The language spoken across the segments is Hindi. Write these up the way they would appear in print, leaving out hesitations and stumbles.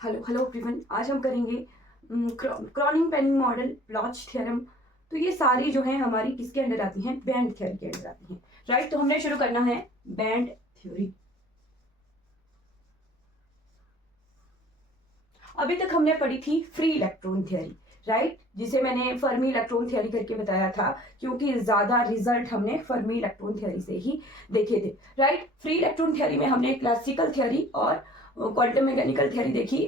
Hello hello everyone. आज हम करेंगे क्रॉनिंग पेनिंग मॉडल, ब्लॉच थ्योरम। तो ये सारी जो है हमारी किसके अंडर आती हैं? बैंड थ्योरी के अंडर आती हैं, राइट। तो हमने शुरू करना है बैंड थ्योरी। अभी तक हमने पढ़ी थी फ्री इलेक्ट्रॉन थ्योरी, राइट, जिसे मैंने फर्मी इलेक्ट्रॉन थ्योरी करके बताया था, क्योंकि ज्यादा रिजल्ट हमने फर्मी इलेक्ट्रॉन थ्योरी से ही देखे थे, राइट। फ्री इलेक्ट्रॉन थ्योरी में हमने क्लासिकल थ्योरी और क्वांटम मैकेनिकल थ्योरी देखी।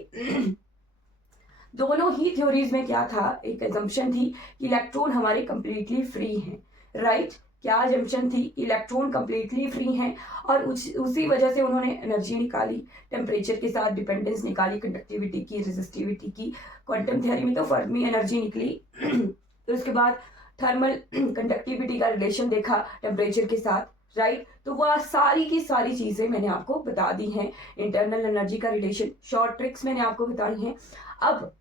दोनों ही थ्योरीज में क्या था? एक एजम्पशन थी कि इलेक्ट्रॉन हमारे कंप्लीटली फ्री हैं, राइट। क्या एजम्पशन थी? इलेक्ट्रॉन कंप्लीटली फ्री हैं और उसी वजह से उन्होंने एनर्जी निकाली, टेम्परेचर के साथ डिपेंडेंस निकाली, कंडक्टिविटी की, रेजिस्टिविटी की। क्वांटम थ्योरी में तो फर्मी एनर्जी निकली। तो उसके बाद थर्मल कंडक्टिविटी का रिलेशन देखा टेम्परेचर के साथ, राइट। तो वह सारी की सारी चीजें मैंने आपको बता दी हैं। इंटरनल एनर्जी का रिलेशन, शॉर्ट ट्रिक्स मैंने आपको बताई हैं। अब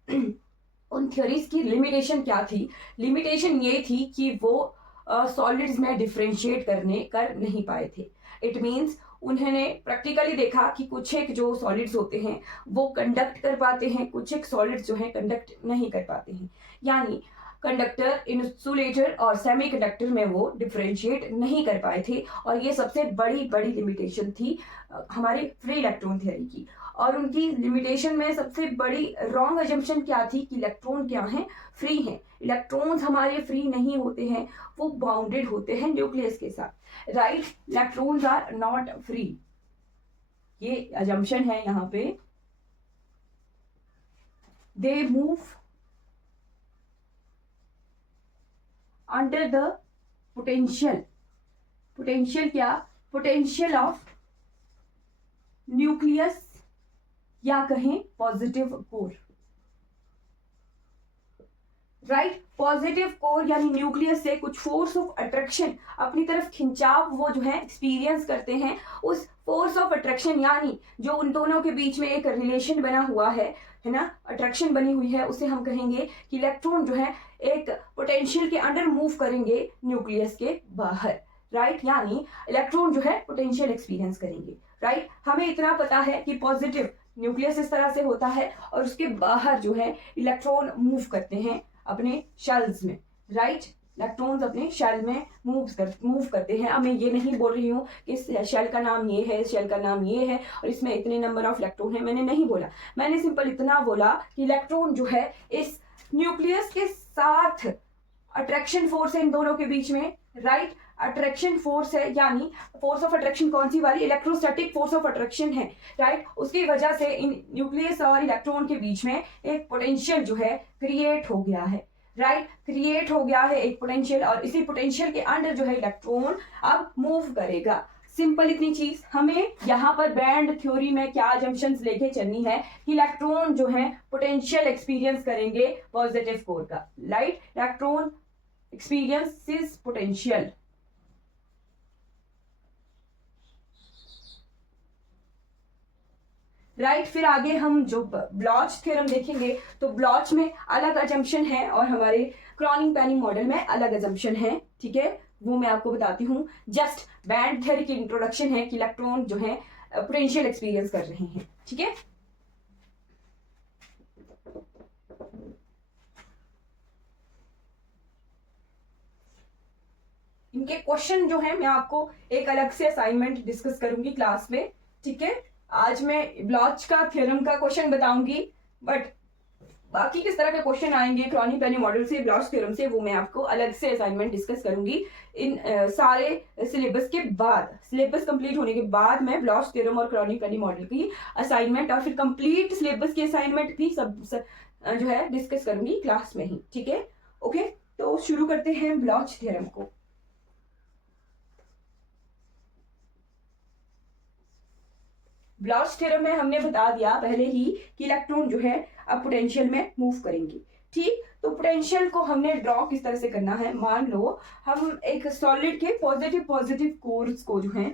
उन थ्योरीज की लिमिटेशन क्या थी? लिमिटेशन ये थी कि वो सॉलिड्स में डिफ्रेंशिएट कर नहीं पाए थे। इट मींस उन्होंने प्रैक्टिकली देखा कि कुछ एक जो सॉलिड्स होते हैं वो कंडक्ट कर पाते हैं, कुछ एक सॉलिड्स जो है कंडक्ट नहीं कर पाते हैं। यानी कंडक्टर, इंसुलेटर और सेमीकंडक्टर में वो डिफ्रेंशिएट नहीं कर पाए थे, और ये सबसे बड़ी बड़ी लिमिटेशन थी हमारे फ्री इलेक्ट्रॉन थ्योरी की। और उनकी लिमिटेशन में सबसे बड़ी रॉन्ग अजम्पशन क्या थी? कि इलेक्ट्रॉन क्या हैं? फ्री हैं। इलेक्ट्रॉन्स हमारे फ्री नहीं होते हैं, वो बाउंडेड होते हैं न्यूक्लियस के साथ, right. Electrons are not free, ये अजम्पशन है यहाँ पे। They move under the potential, potential क्या? पोटेंशियल ऑफ न्यूक्लियस, या कहें positive core, right. Positive core यानी न्यूक्लियस से कुछ फोर्स ऑफ अट्रैक्शन, अपनी तरफ खिंचाव वो जो है एक्सपीरियंस करते हैं। उस फोर्स ऑफ अट्रैक्शन यानी जो उन दोनों के बीच में एक रिलेशन बना हुआ है ना, अट्रैक्शन बनी हुई है, उसे हम कहेंगे कि इलेक्ट्रॉन जो है एक पोटेंशियल के अंडर मूव करेंगे न्यूक्लियस के बाहर, राइट। यानी इलेक्ट्रॉन जो है पोटेंशियल एक्सपीरियंस करेंगे, राइट। हमें इतना पता है कि पॉजिटिव न्यूक्लियस इस तरह से होता है और उसके बाहर जो है इलेक्ट्रॉन मूव करते हैं अपने शेल्स में, राइट। इलेक्ट्रॉन्स अपने शेल में मूव करते हैं। अब मैं ये नहीं बोल रही हूँ कि शेल का नाम ये है, शेल का नाम ये है और इसमें इतने नंबर ऑफ इलेक्ट्रॉन है, मैंने नहीं बोला। मैंने सिंपल इतना बोला कि इलेक्ट्रॉन जो है इस न्यूक्लियस के साथ अट्रैक्शन फोर्स है इन दोनों के बीच में, राइट। अट्रैक्शन फोर्स है, यानी फोर्स ऑफ अट्रैक्शन कौन सी वाली? इलेक्ट्रोस्टैटिक फोर्स ऑफ अट्रैक्शन है, राइट। उसकी वजह से इन न्यूक्लियस और इलेक्ट्रॉन के बीच में एक पोटेंशियल जो है क्रिएट हो गया है, राइट। क्रिएट हो गया है एक पोटेंशियल, और इसी पोटेंशियल के अंडर जो है इलेक्ट्रॉन अब मूव करेगा। सिंपल इतनी चीज। हमें यहाँ पर बैंड थ्योरी में क्या जंक्शंस लेके चलनी है कि इलेक्ट्रॉन जो है पोटेंशियल एक्सपीरियंस करेंगे पॉजिटिव कोर का, right. Electron experience potential, right. फिर आगे हम जो ब्लॉच थ्योरम देखेंगे, तो ब्लॉच में अलग अजम्पशन है और हमारे क्रॉनिंग पेनिंग मॉडल में अलग अजम्पशन है, ठीक है। वो मैं आपको बताती हूँ। जस्ट बैंड थ्योरी की इंट्रोडक्शन है कि इलेक्ट्रॉन जो है पोटेंशियल एक्सपीरियंस कर रहे हैं, ठीक है। इनके क्वेश्चन जो है मैं आपको एक अलग से असाइनमेंट डिस्कस करूंगी क्लास में, ठीक है। आज मैं ब्लॉच का थ्योरम का क्वेश्चन बताऊंगी, बट बाकी किस तरह के क्वेश्चन आएंगे क्रॉनिक पेनी मॉडल से, ब्लॉच थ्योरम से, वो मैं आपको अलग से असाइनमेंट डिस्कस करूंगी। इन सारे सिलेबस के बाद, सिलेबस कंप्लीट होने के बाद मैं ब्लॉच थ्योरम और क्रॉनिक पेनी मॉडल की असाइनमेंट और फिर कंप्लीट सिलेबस की असाइनमेंट भी सब जो है डिस्कस करूंगी क्लास में ही, ठीक है। ओके, तो शुरू करते हैं ब्लॉच थ्योरम को। ब्लॉच थ्योरम में हमने बता दिया पहले ही कि इलेक्ट्रॉन जो है अब पोटेंशियल में मूव करेंगे, ठीक। तो पोटेंशियल को हमने ड्रॉ किस तरह से करना है? मान लो हम एक सॉलिड के पॉजिटिव पॉजिटिव कोर्स को जो है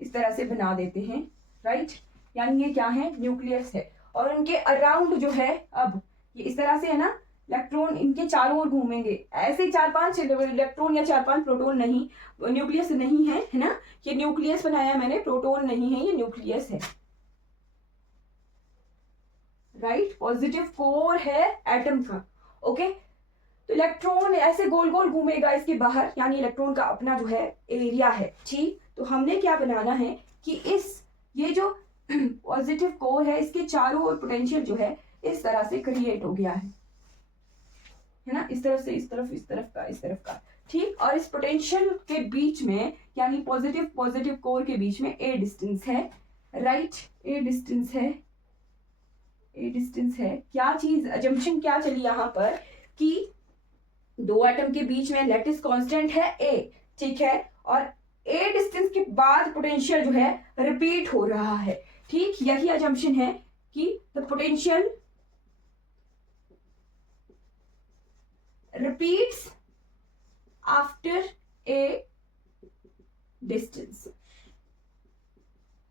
इस तरह से बना देते हैं, राइट। यानी ये क्या है? न्यूक्लियस है, और उनके अराउंड जो है अब ये इस तरह से है ना, इलेक्ट्रॉन इनके चारों ओर घूमेंगे। ऐसे 4-5 इलेक्ट्रॉन या 4-5 प्रोटॉन नहीं, न्यूक्लियस नहीं है ना। ये न्यूक्लियस बनाया मैंने, प्रोटॉन नहीं है, ये न्यूक्लियस है, राइट, पॉजिटिव कोर है एटम का, ओके। तो इलेक्ट्रॉन ऐसे गोल गोल घूमेगा इसके बाहर, यानी इलेक्ट्रॉन का अपना जो है एरिया है, ठीक। तो हमने क्या बनाना है कि ये जो पॉजिटिव कोर है इसके चारों ओर पोटेंशियल जो है इस तरह से क्रिएट हो गया है ना, इस तरफ से इस तरफ, इस तरफ का, इस तरफ का, ठीक। और इस पोटेंशियल के बीच में, यानी पॉजिटिव कोर के बीच में ए डिस्टेंस है, राइट, ए डिस्टेंस है, ए डिस्टेंस है। क्या चीज अजम्पशन क्या चली यहाँ पर कि दो एटम के बीच में लैटिस कांस्टेंट है ए, ठीक है, और ए डिस्टेंस के बाद पोटेंशियल जो है रिपीट हो रहा है, ठीक। यही अजम्पशन है कि the potential repeats after a distance,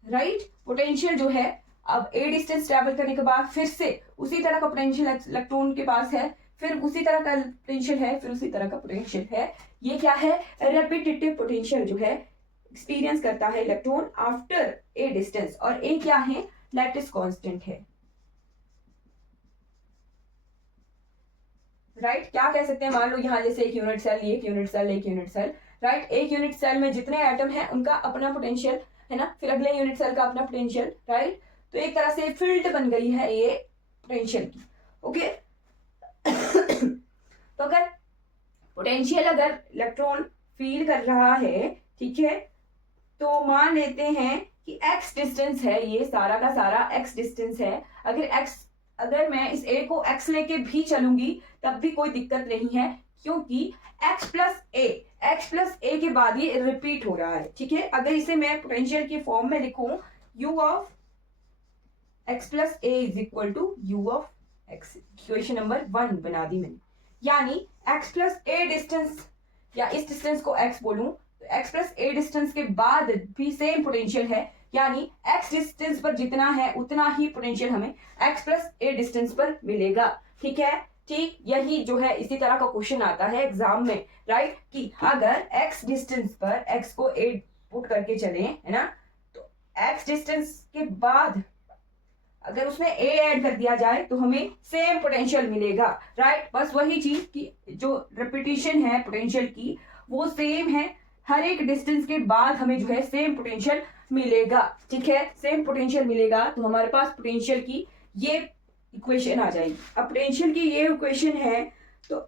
right. Potential जो है अब ए डिस्टेंस ट्रेवल करने के बाद फिर से उसी तरह का पोटेंशियल इलेक्ट्रॉन के पास है, फिर उसी तरह का पोटेंशियल है, फिर उसी तरह का पोटेंशियल है। ये क्या है, रेपिटेटिव पोटेंशियल जो है एक्सपीरियंस करता है इलेक्ट्रॉन आफ्टर ए डिस्टेंस, और ए क्या है, लैटिस कांस्टेंट है, राइट। क्या कह सकते हैं, मान लो यहाँ जैसे एक यूनिट सेल, एक यूनिट सेल, एक यूनिट सेल, राइट। एक यूनिट सेल में जितने एटम हैं उनका अपना पोटेंशियल है ना, फिर अगले यूनिट सेल का अपना पोटेंशियल, राइट। तो एक तरह से फील्ड बन गई है ये पोटेंशियल की, ओके। तो अगर पोटेंशियल अगर इलेक्ट्रॉन फील कर रहा है, ठीक है, तो मान लेते हैं कि x डिस्टेंस है, ये सारा का सारा x डिस्टेंस है। अगर मैं इस a को x लेके भी चलूंगी तब भी कोई दिक्कत नहीं है, क्योंकि x प्लस ए के बाद ये रिपीट हो रहा है, ठीक है। अगर इसे मैं पोटेंशियल के फॉर्म में लिखूं, u of x plus a is equal to u of x, equation number 1 बना दी मैंने। यानी x प्लस ए डिस्टेंस, या इस डिस्टेंस को x बोलूं तो x प्लस ए डिस्टेंस के बाद भी सेम पोटेंशियल है, यानी x डिस्टेंस पर जितना है उतना ही पोटेंशियल हमें x प्लस ए डिस्टेंस पर मिलेगा, ठीक है, ठीक। यही जो है इसी तरह का क्वेश्चन आता है एग्जाम में, राइट, कि अगर x डिस्टेंस पर x को a पुट करके चले, है ना, तो x डिस्टेंस के बाद अगर उसमें a ऐड कर दिया जाए तो हमें सेम पोटेंशियल मिलेगा, राइट। बस वही चीज की जो रिपीटिशन है पोटेंशियल की वो सेम है, हर एक डिस्टेंस के बाद हमें जो है सेम पोटेंशियल मिलेगा, ठीक है, सेम पोटेंशियल मिलेगा। तो हमारे पास पोटेंशियल की ये इक्वेशन आ जाएगी। अब पोटेंशियल की ये इक्वेशन है तो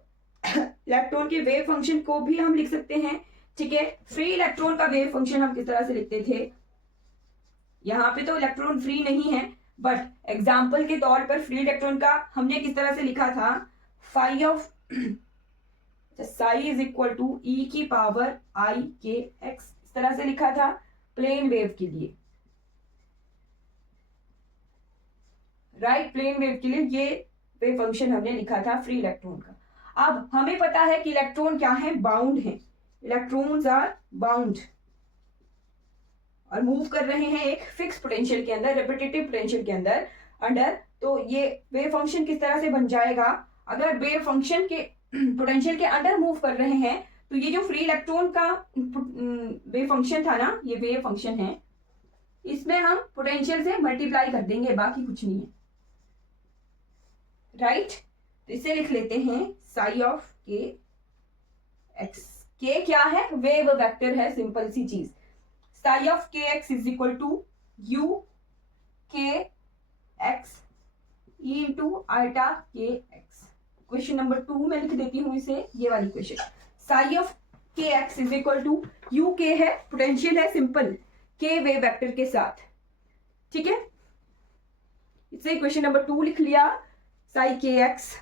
इलेक्ट्रॉन के वेव फंक्शन को भी हम लिख सकते हैं, ठीक है। फ्री इलेक्ट्रॉन का वेव फंक्शन हम किस तरह से लिखते थे, यहाँ पे तो इलेक्ट्रॉन फ्री नहीं है, बट एग्जाम्पल के तौर पर फ्री इलेक्ट्रॉन का हमने किस तरह से लिखा था, phi of psi is equal to e की पावर आई के एक्स, इस तरह से लिखा था प्लेन वेव के लिए, राइट। प्लेन वेव के लिए ये वेव फंक्शन हमने लिखा था फ्री इलेक्ट्रॉन का। अब हमें पता है कि इलेक्ट्रॉन क्या है, बाउंड है, इलेक्ट्रॉन्स आर बाउंड और मूव कर रहे हैं एक फिक्स पोटेंशियल के अंदर, रेपिटेटिव पोटेंशियल के अंदर। तो ये वेव फंक्शन किस तरह से बन जाएगा, अगर वेव फंक्शन के पोटेंशियल के अंदर मूव कर रहे हैं तो ये जो फ्री इलेक्ट्रॉन का वेव फंक्शन था ना, ये वेव फंक्शन है, इसमें हम पोटेंशियल से मल्टीप्लाई कर देंगे, बाकी कुछ नहीं है, राइट। तो इसे लिख लेते हैं Sai of k x. K क्या है, वेव वेक्टर है, सिंपल सी चीज। Psi of k x is equal to u k x e into iota k x. Question number 2 में लिख देती हूं इसे, ये वाली question. Psi of k x is equal to u k है, पोटेंशियल है सिंपल, के वेव वेक्टर के साथ, ठीक है। इसे क्वेश्चन नंबर 2 लिख लिया, साई के x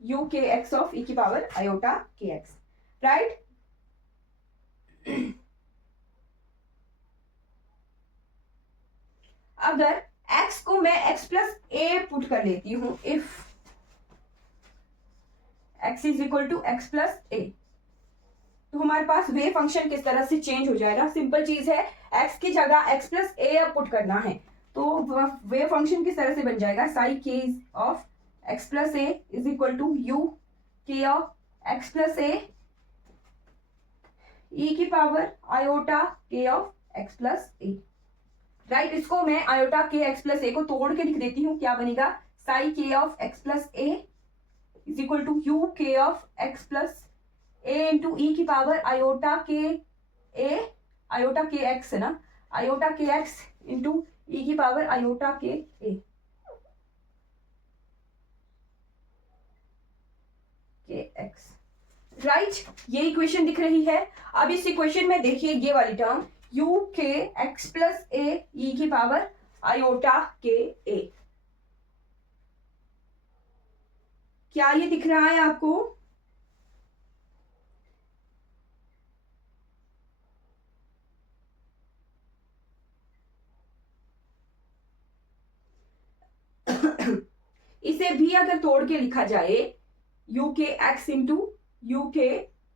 you k x of ई की पावर आयोटा के एक्स, राइट। अगर x को मैं x प्लस ए पुट कर लेती हूं, if x is equal to x plus a, तो हमारे पास वेव फंक्शन किस तरह से चेंज हो जाएगा, सिंपल चीज है, x की जगह x प्लस ए अब पुट करना है, तो वेव फंक्शन किस तरह से बन जाएगा, psi k of x plus a is equal to u k of x plus a e की power iota k of x plus a, right. इसको मैं आयोटा के एक्स प्लस ए को तोड़ के लिख देती हूँ, क्या बनेगा, psi k of x plus a is equal to u k of x plus a into e की पावर आयोटा के ए, आयोटा के एक्स है ना, आयोटा के एक्स इंटू ई की पावर आयोटा के ए के एक्स, राइट। ये इक्वेशन दिख रही है। अब इस इक्वेशन में देखिए ये वाली term you k x plus a e की पावर आयोटा के ए, क्या ये दिख रहा है आपको? इसे भी अगर तोड़ के लिखा जाए you k x into you के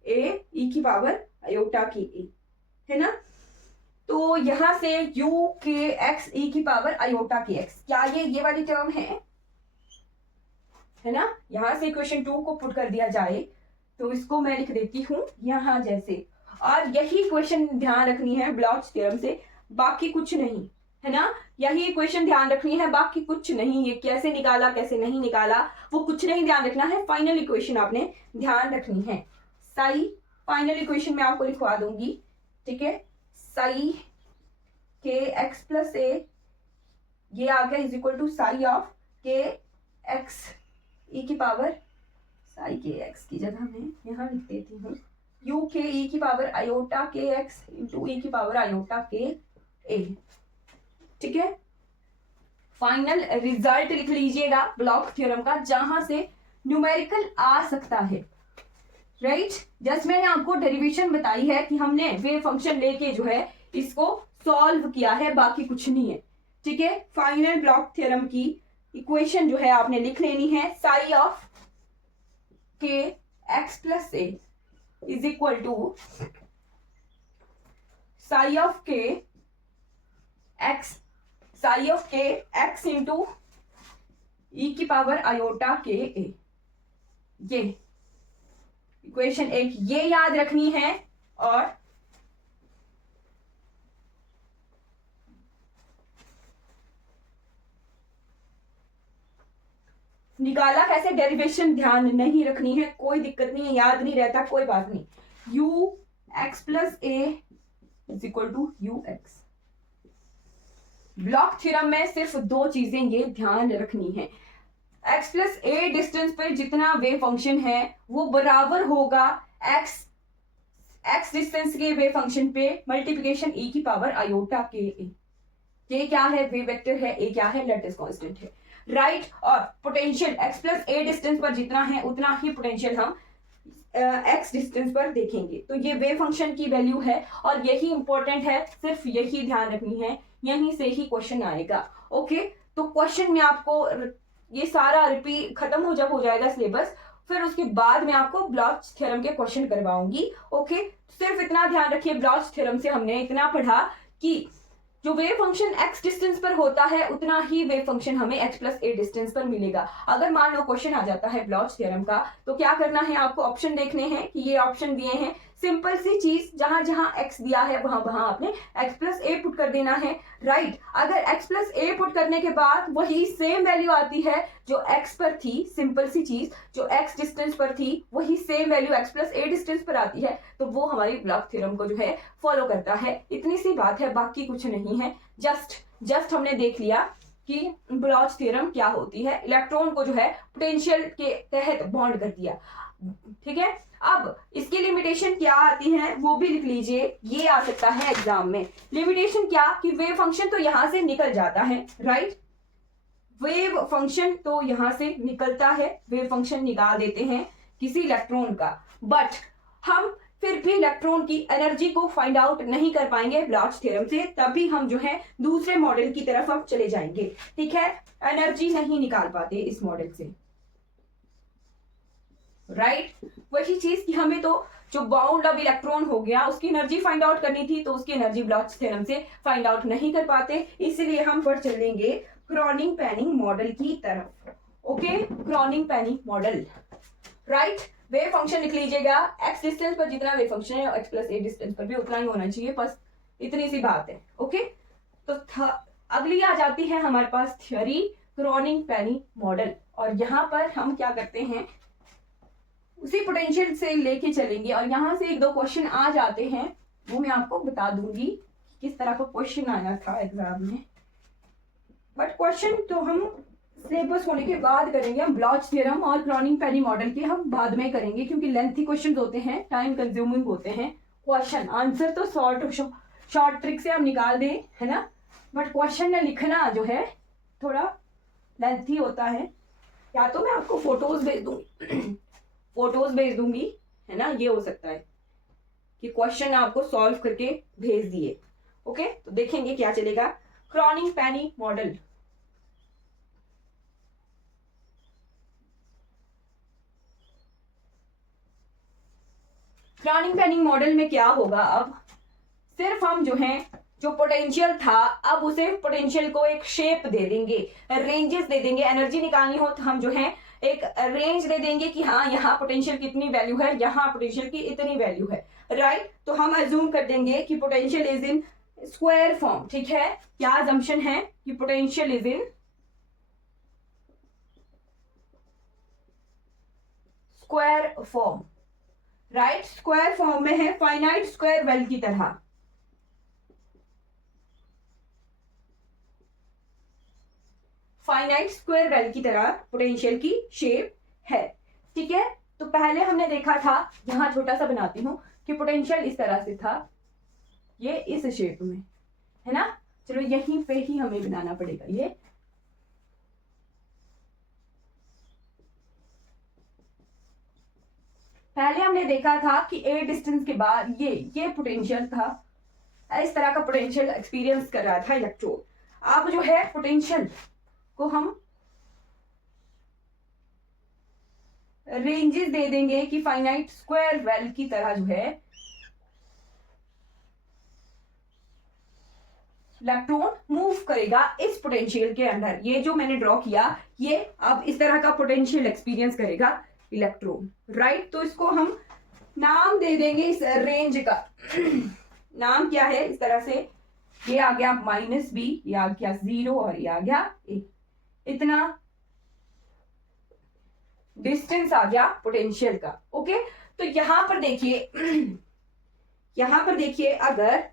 ए ई की पावर आयोटा की ए, है ना, तो यहां से यू के एक्स ई की पावर आयोटा की एक्स, क्या ये वाली टर्म है ना। यहां से इक्वेशन 2 को पुट कर दिया जाए तो इसको मैं लिख देती हूं यहां जैसे, और यही इक्वेशन ध्यान रखनी है ब्लॉच थ्योरम से, बाकी कुछ नहीं, है ना। यही इक्वेशन ध्यान रखनी है, बाकी कुछ नहीं। ये कैसे निकाला कैसे नहीं निकाला वो कुछ नहीं ध्यान रखना है, फाइनल इक्वेशन आपने ध्यान रखनी है। साई, फाइनल इक्वेशन में आपको लिखवा दूंगी, ठीक है, साई के एक्स प्लस ए ये आ गया is equal to psi of k x e की पावर, साई के एक्स की जगह मैं यहाँ लिख देती हूँ यू के ई की पावर आयोटा के एक्स इंटू ई की पावर आयोटा के ए, ठीक है। फाइनल रिजल्ट लिख लीजिएगा ब्लॉच थ्योरम का, जहां से न्यूमेरिकल आ सकता है, राइट। जस्ट मैंने आपको डेरिवेशन बताई है कि हमने वेव फंक्शन लेके जो है इसको सॉल्व किया है, बाकी कुछ नहीं है, ठीक है। फाइनल ब्लॉच थ्योरम की इक्वेशन जो है आपने लिख लेनी है, psi of k x plus a is equal to psi of k x, psi of k x into e की पावर आयोटा के ए, ये इक्वेशन 1 ये याद रखनी है। और निकाला कैसे, डेरिवेशन ध्यान नहीं रखनी है, कोई दिक्कत नहीं है, याद नहीं रहता कोई बात नहीं। U x plus a is equal to u x. Bloch theorem में सिर्फ दो चीजें ये ध्यान रखनी है, x प्लस ए डिस्टेंस पे जितना वेव फंक्शन है वो बराबर होगा x डिस्टेंस के वेव फंक्शन पे मल्टीप्लिकेशन e की पावर आयोटा के ए। ये क्या है, वेव वेक्टर है, ए क्या है, लैटिस कांस्टेंट है, राइट। और potential x plus a distance पर जितना है उतना ही पोटेंशियल हम x डिस्टेंस पर देखेंगे, तो ये वेव फंक्शन की वैल्यू है और यही इंपॉर्टेंट है, सिर्फ यही ध्यान रखनी है, यहीं से ही क्वेश्चन आएगा। ओके, तो क्वेश्चन में आपको ये सारा रिपीट खत्म हो जाएगा सिलेबस, फिर उसके बाद मैं आपको ब्लॉच थ्योरम के क्वेश्चन करवाऊंगी। ओके, सिर्फ इतना ध्यान रखिए, ब्लॉच थ्योरम से हमने इतना पढ़ा कि जो वेव फंक्शन x डिस्टेंस पर होता है उतना ही वेव फंक्शन हमें x प्लस ए डिस्टेंस पर मिलेगा। अगर मान लो क्वेश्चन आ जाता है ब्लॉच थ्योरम का, तो क्या करना है, आपको ऑप्शन देखने हैं कि ये ऑप्शन दिए हैं, सिंपल सी चीज, जहां जहां x दिया है वहां वहां आपने x प्लस ए पुट कर देना है, राइट। अगर x प्लस ए पुट करने के बाद वही सेम वैल्यू आती है जो x पर थी, सिंपल सी चीज, जो x डिस्टेंस पर थी वही same value x plus a distance पर आती है, तो वो हमारी ब्लॉच थ्योरम को जो है फॉलो करता है। इतनी सी बात है, बाकी कुछ नहीं है। जस्ट हमने देख लिया कि ब्लॉच थ्योरम क्या होती है, इलेक्ट्रॉन को जो है पोटेंशियल के तहत बॉन्ड कर दिया, ठीक है। अब इसकी लिमिटेशन क्या आती है वो भी लिख लीजिए, ये आ सकता है एग्जाम में। लिमिटेशन क्या कि वेव फंक्शन तो यहां से निकल जाता है, राइट, वेव फंक्शन तो यहां से निकलता है, वेव फंक्शन निकाल देते हैं किसी इलेक्ट्रॉन का, बट हम फिर भी इलेक्ट्रॉन की एनर्जी को फाइंड आउट नहीं कर पाएंगे ब्लॉच थ्योरम से, तभी हम जो है दूसरे मॉडल की तरफ अब चले जाएंगे, ठीक है। एनर्जी नहीं निकाल पाते इस मॉडल से, राइट। वही चीज कि हमें तो जो बाउंड अब इलेक्ट्रॉन हो गया उसकी एनर्जी फाइंड आउट करनी थी, तो उसकी एनर्जी ब्लॉच थ्योरम से फाइंड आउट नहीं कर पाते, इसलिए हम बढ़ चलेंगे क्रॉनिंग पेनिंग मॉडल की तरफ। Okay, Kronig Penney model, right. Wave function लिख लीजिएगा, x डिस्टेंस पर जितना वेव फंक्शन है x प्लस ए डिस्टेंस पर भी उतना ही होना चाहिए, बस इतनी सी बात है। ओके, तो अगली आ जाती है हमारे पास थ्योरी क्रॉनिंग पेनी मॉडल, और यहाँ पर हम क्या करते हैं उसी पोटेंशियल से लेके चलेंगे, और यहाँ से एक दो क्वेश्चन आ जाते हैं वो मैं आपको बता दूंगी किस तरह का क्वेश्चन आया था एग्जाम में, बट क्वेश्चन तो हम सिलेबस होने के बाद करेंगे। हम ब्लॉच थ्योरम और क्रॉनिंग पेनी मॉडल के हम बाद में करेंगे, क्योंकि लेंथी क्वेश्चन होते हैं, टाइम कंज्यूमिंग होते हैं क्वेश्चन। आंसर तो शॉर्ट ट्रिक से हम निकाल दें, है ना, बट क्वेश्चन में लिखना जो है थोड़ा लेंथी होता है। या तो मैं आपको फोटोज भेज दूंगी फोटोज भेज दूंगी, है ना, ये हो सकता है कि क्वेश्चन आपको सॉल्व करके भेज दिए। ओके, तो देखेंगे क्या चलेगा। क्रॉनिंग पेनी मॉडल, क्रॉनिंग पेनी मॉडल में क्या होगा, अब सिर्फ हम जो है जो पोटेंशियल था अब उसे पोटेंशियल को एक शेप दे देंगे, रेंजेस दे देंगे। एनर्जी निकालनी हो तो हम जो है एक रेंज दे देंगे कि हाँ यहाँ पोटेंशियल कितनी वैल्यू है, यहाँ पोटेंशियल की इतनी वैल्यू है, राइट। तो हम अज्यूम कर देंगे कि potential is in square form, ठीक है। क्या अजम्पशन है कि potential is in square form, right. Square form में है फाइनाइट स्क्वायर वेल की तरह, फाइनाइट स्क्वायर वेल की तरह पोटेंशियल की शेप है, ठीक है। तो पहले हमने देखा था, यहां छोटा सा बनाती हूं कि पोटेंशियल इस तरह से था, ये इस शेप में, है ना। चलो यहीं पे ही हमें बनाना पड़ेगा ये। पहले हमने देखा था कि ए डिस्टेंस के बाद ये पोटेंशियल था, इस तरह का पोटेंशियल एक्सपीरियंस कर रहा था इलेक्ट्रोड। अब जो है पोटेंशियल को हम रेंजेस दे देंगे कि फाइनाइट स्क्वायर वेल की तरह जो है इलेक्ट्रॉन मूव करेगा इस पोटेंशियल के अंदर। ये जो मैंने ड्रॉ किया ये अब इस तरह का पोटेंशियल एक्सपीरियंस करेगा इलेक्ट्रॉन, राइट। तो इसको हम नाम दे देंगे इस रेंज का नाम क्या है, इस तरह से ये आ गया -b, ये आ गया 0 और ये आ गया a, इतना डिस्टेंस आ गया पोटेंशियल का। ओके, तो यहां पर देखिए यहां पर देखिए अगर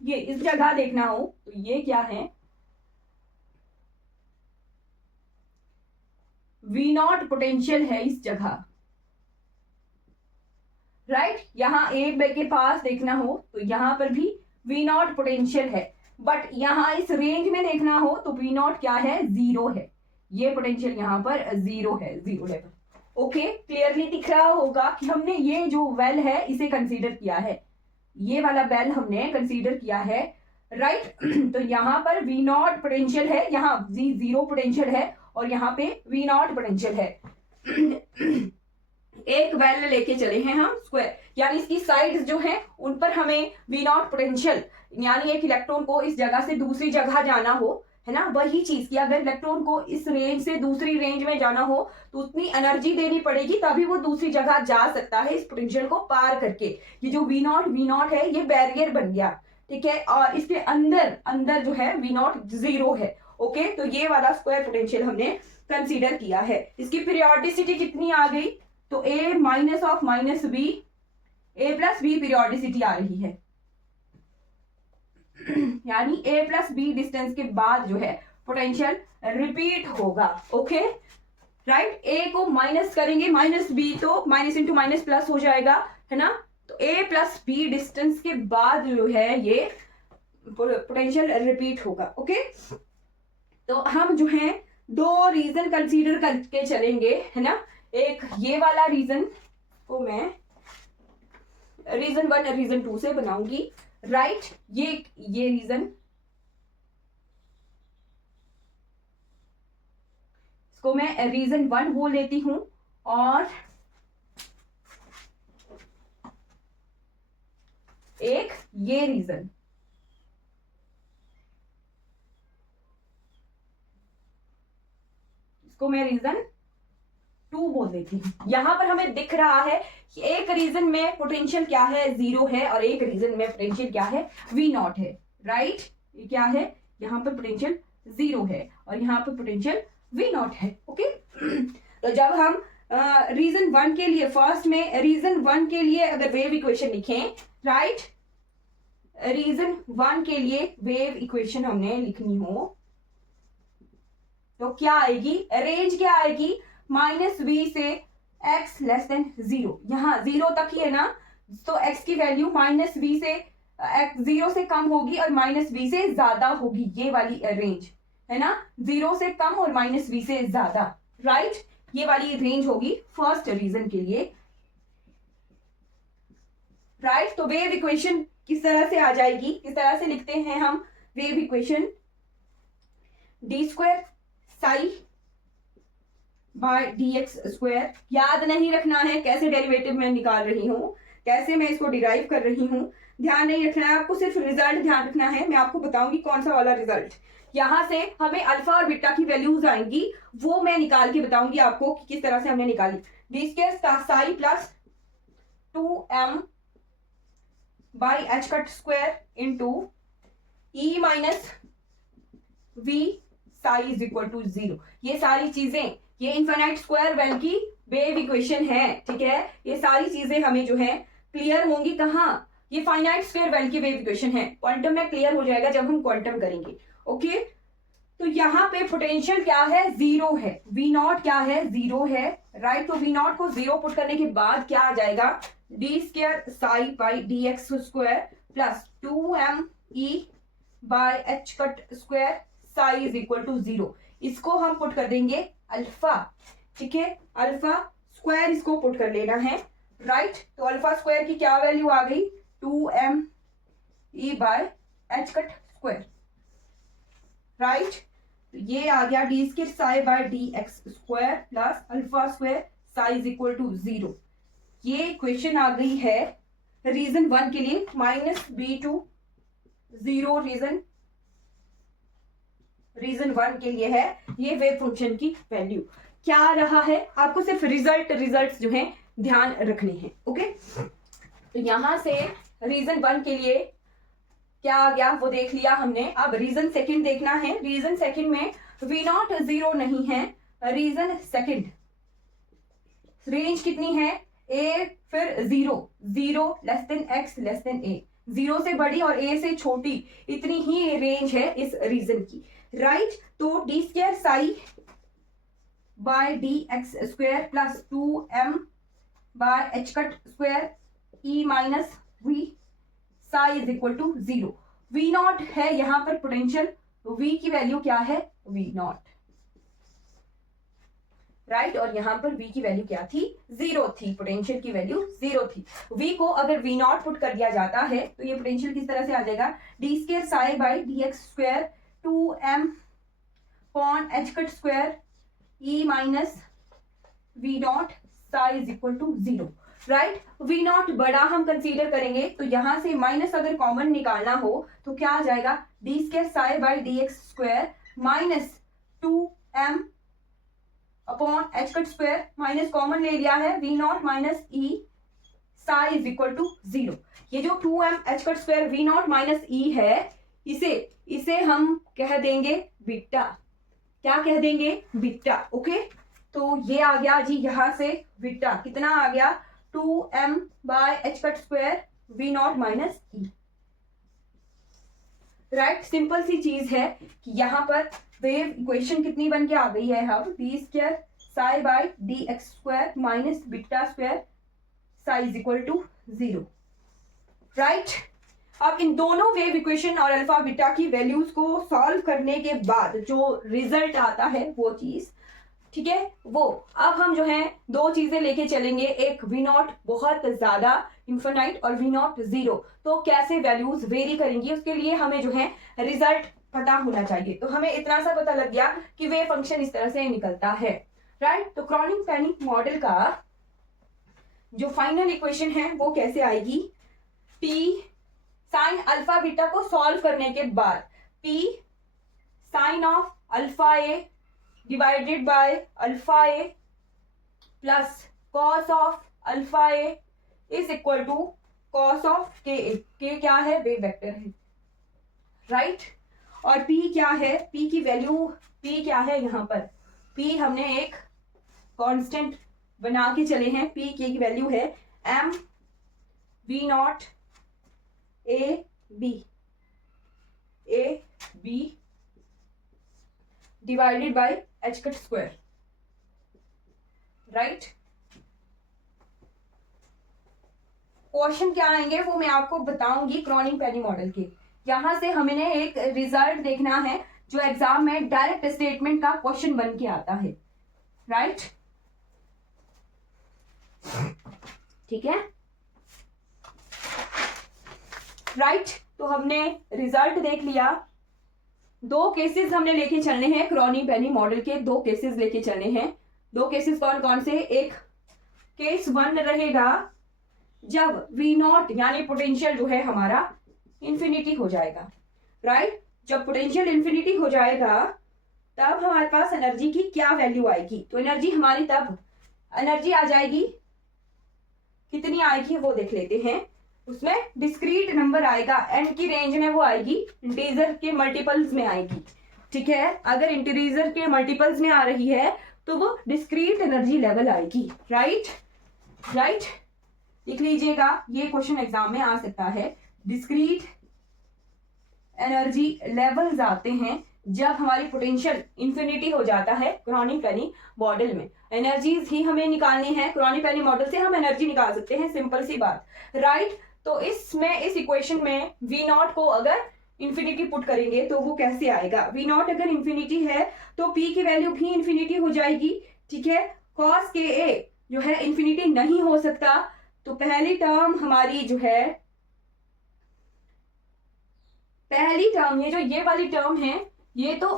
ये इस जगह देखना हो तो ये क्या है, V0 पोटेंशियल है इस जगह, राइट। यहां ए के पास देखना हो तो यहां पर भी V0 पोटेंशियल है, बट यहां इस रेंज में देखना हो तो V0 क्या है, 0 है। ये पोटेंशियल यहां पर 0 है, 0 लेवल। ओके, क्लियरली दिख रहा होगा कि हमने ये जो वेल है इसे कंसीडर किया है, ये वाला वेल हमने कंसीडर किया है, राइट। तो यहां पर V0 पोटेंशियल है, यहाँ 0 पोटेंशियल है और यहाँ पे V0 पोटेंशियल है। एक वेल लेके चले हैं हम स्क्वायर, यानी इसकी साइड्स जो हैं उन पर हमें V0 पोटेंशियल, यानी एक इलेक्ट्रॉन को इस जगह से दूसरी जगह जाना हो, है ना, वही चीज की अगर इलेक्ट्रॉन को इस रेंज से दूसरी रेंज में जाना हो तो उतनी एनर्जी देनी पड़ेगी, तभी वो दूसरी जगह जा सकता है इस पोटेंशियल को पार करके। ये जो V0 है ये बैरियर बन गया, ठीक है, और इसके अंदर अंदर जो है V0 0 है। ओके, तो ये वाला स्क्वायर पोटेंशियल हमने कंसीडर किया है। इसकी पीरियोडिसिटी कितनी आ गई, तो a minus of minus b, a plus b periodicity आ रही है, यानी a प्लस बी डिस्टेंस के बाद जो है पोटेंशियल रिपीट होगा। Okay, right. a को माइनस करेंगे, माइनस b तो माइनस इंटू माइनस प्लस हो जाएगा, है ना। तो a प्लस बी डिस्टेंस के बाद जो है ये पोटेंशियल रिपीट होगा। ओके, तो हम जो है दो रीजन कंसीडर करके चलेंगे, है ना। एक ये वाला रीजन को मैं रीजन 1 रीजन 2 से बनाऊंगी, राइट। ये रीजन, इसको मैं रीजन 1 बोल लेती हूं, और एक ये रीजन, इसको मैं रीजन 2 बोल देती हूँ। यहाँ पर हमें दिख रहा है कि एक रीजन में पोटेंशियल क्या है, 0 है, और एक रीजन में पोटेंशियल क्या है, V0 है, राइट। ये क्या है, यहाँ पर पोटेंशियल 0 है और यहाँ पर पोटेंशियल V0 है, ओके। तो जब हम रीजन 1 के लिए, फर्स्ट में रीजन 1 के लिए अगर वेव इक्वेशन लिखें, राइट, रीजन 1 के लिए वेव इक्वेशन हमने लिखनी हो तो क्या आएगी, रेंज क्या आएगी, -v से x लेस देन 0। यहाँ 0 तक ही है ना, तो x की वैल्यू -v से 0 से कम होगी और -v से ज्यादा होगी, ये वाली रेंज है ना, 0 से कम और -v से ज्यादा, राइट। ये वाली रेंज होगी फर्स्ट रीजन के लिए, राइट। तो वेव इक्वेशन किस तरह से आ जाएगी, किस तरह से लिखते हैं हम wave equation, d² psi by dx²। याद नहीं रखना है कैसे डेरिवेटिव मैं निकाल रही हूं, कैसे मैं इसको डिराइव कर रही हूं, ध्यान नहीं रखना है आपको, सिर्फ रिजल्ट ध्यान रखना है। मैं आपको बताऊंगी कौन सा वाला रिजल्ट, यहां से हमें अल्फा और बीटा की वैल्यूज आएंगी, वो मैं निकाल के बताऊंगी आपको कि किस तरह से हमने निकाली। d² psi plus 2m by h² into e minus v psi is equal to 0। ये सारी चीजें, ये इनफाइनाइट स्क्वायर वेल की वेव इक्वेशन है, ठीक है। ये सारी चीजें हमें जो है क्लियर होंगी कहाँ, ये फाइनाइट स्क्वायर वेल की वेव इक्वेशन है, क्वांटम में क्लियर हो जाएगा जब हम क्वांटम करेंगे, ओके। तो यहाँ पे पोटेंशियल क्या है, 0 है, V0 क्या है, 0 है, राइट। तो V0 को 0 पुट करने के बाद क्या आ जाएगा, d² psi by dx² plus 2m e by h² psi is equal to 0। इसको हम पुट कर देंगे अल्फा, ठीक है, अल्फा स्क्वायर इसको पुट कर लेना है, राइट। तो अल्फा स्क्वायर की क्या वैल्यू आ गई, 2m e by h², right. तो ये आ गया d² psi by dx² plus alpha square psi is equal to 0। ये इक्वेशन आ गई है रीजन 1 के लिए, -b टू 0 रीजन 1 के लिए है ये वेव फंक्शन की वैल्यू। क्या रहा है, आपको सिर्फ रिजल्ट्स जो हैं ध्यान रखने हैं, ओके। तो यहां से रीजन 1 के लिए क्या आ गया वो देख लिया हमने। अब रीजन सेकंड देखना है। रीजन सेकंड में V0 0 नहीं है, रीजन सेकंड रेंज कितनी है, a फिर 0 less than x less than a, 0 से बड़ी और a से छोटी, इतनी ही रेंज है इस रीजन की, राइट। तो d² psi by dx² plus 2m by h² e minus v psi is equal to 0। V0 है यहाँ पर पोटेंशियल, v की वैल्यू क्या है, V0, राइट। और यहाँ पर v की वैल्यू क्या थी, 0 थी, पोटेंशियल की वैल्यू 0 थी। v को अगर V0 पुट कर दिया जाता है तो ये पोटेंशियल किस तरह से आ जाएगा, d² psi by dx² 2m upon h² e minus V0 psi is equal to 0, right. V0 बड़ा हम कंसीडर करेंगे तो यहां से माइनस अगर कॉमन निकालना हो तो क्या आ जाएगा, d² psi by dx² minus 2m upon h² minus common ले लिया है, V0 minus e psi is equal to 0। ये जो 2m h² V0 minus e है, इसे हम कह देंगे बीटा, क्या कह देंगे, बीटा, ओके। तो ये आ गया जी यहाँ से बीटा, कितना आ गया, 2m by h² V0 minus e, right. Simple सी चीज है कि यहाँ पर वेव इक्वेशन कितनी बन के आ गई है, अब d² psi by dx² minus beta square psi is equal to 0, right. अब इन दोनों वेव इक्वेशन और अल्फा बीटा की वैल्यूज को सॉल्व करने के बाद जो रिजल्ट आता है वो चीज, ठीक है, वो अब हम जो है दो चीजें लेके चलेंगे, एक V0 बहुत ज्यादा इन्फिनाइट और V0 0, तो कैसे वैल्यूज वेरी करेंगी उसके लिए हमें जो है रिजल्ट पता होना चाहिए। तो हमें इतना सा पता लग गया कि वेव फंक्शन इस तरह से निकलता है, राइट। तो क्रॉनिक-पेनिक मॉडल का जो फाइनल इक्वेशन है वो कैसे आएगी, P साइन अल्फा बीटा को सॉल्व करने के बाद P sine of alpha a divided by alpha a plus cos of alpha a is equal to cos of k a. K क्या है? वेव वेक्टर है, राइट। और p क्या है? p की वैल्यू, p क्या है यहाँ पर? p हमने एक कांस्टेंट बना के चले हैं। p की वैल्यू है m v naught a b divided by h cut square, right. Question क्या आएंगे वो मैं आपको बताऊंगी क्रॉनिक-पेनी मॉडल के। यहां से हमें एक रिजल्ट देखना है जो एग्जाम में डायरेक्ट स्टेटमेंट का क्वेश्चन बन के आता है, राइट। ठीक है, राइट। तो हमने रिजल्ट देख लिया। दो केसेस हमने लेके चलने हैं, क्रॉनिक-पेनी मॉडल के दो केसेस लेके चलने हैं। दो केसेस कौन कौन से? एक केस 1 रहेगा जब V नॉट यानी पोटेंशियल जो है हमारा इंफिनिटी हो जाएगा, राइट। जब पोटेंशियल इंफिनिटी हो जाएगा तब हमारे पास एनर्जी की क्या वैल्यू आएगी? तो एनर्जी हमारी तब एनर्जी आ जाएगी, कितनी आएगी वो देख लेते हैं। उसमें डिस्क्रीट नंबर आएगा, एन की रेंज में वो आएगी, इंटीजर के मल्टीपल्स में आएगी, ठीक है। अगर इंटीजर के मल्टीपल्स में आ रही है तो वो डिस्क्रीट एनर्जी लेवल आएगी, राइट। राइट, लिख लीजिएगा, ये क्वेश्चन एग्जाम में आ सकता है। डिस्क्रीट एनर्जी लेवल्स आते हैं जब हमारी पोटेंशियल इंफिनिटी हो जाता है क्रॉनिक-पेनी मॉडल में। एनर्जीज ही हमें निकालनी है, क्रॉनिक-पेनी मॉडल से हम एनर्जी निकाल सकते हैं, सिंपल सी बात, राइट। तो इसमें इस इक्वेशन में V नॉट को अगर इंफिनिटी पुट करेंगे तो वो कैसे आएगा? V नॉट अगर इंफिनिटी है तो P की वैल्यू भी इंफिनिटी हो जाएगी, ठीक है। कॉस के ए जो है इंफिनिटी नहीं हो सकता, तो पहली टर्म हमारी जो है, पहली टर्म ये वाली टर्म है, ये तो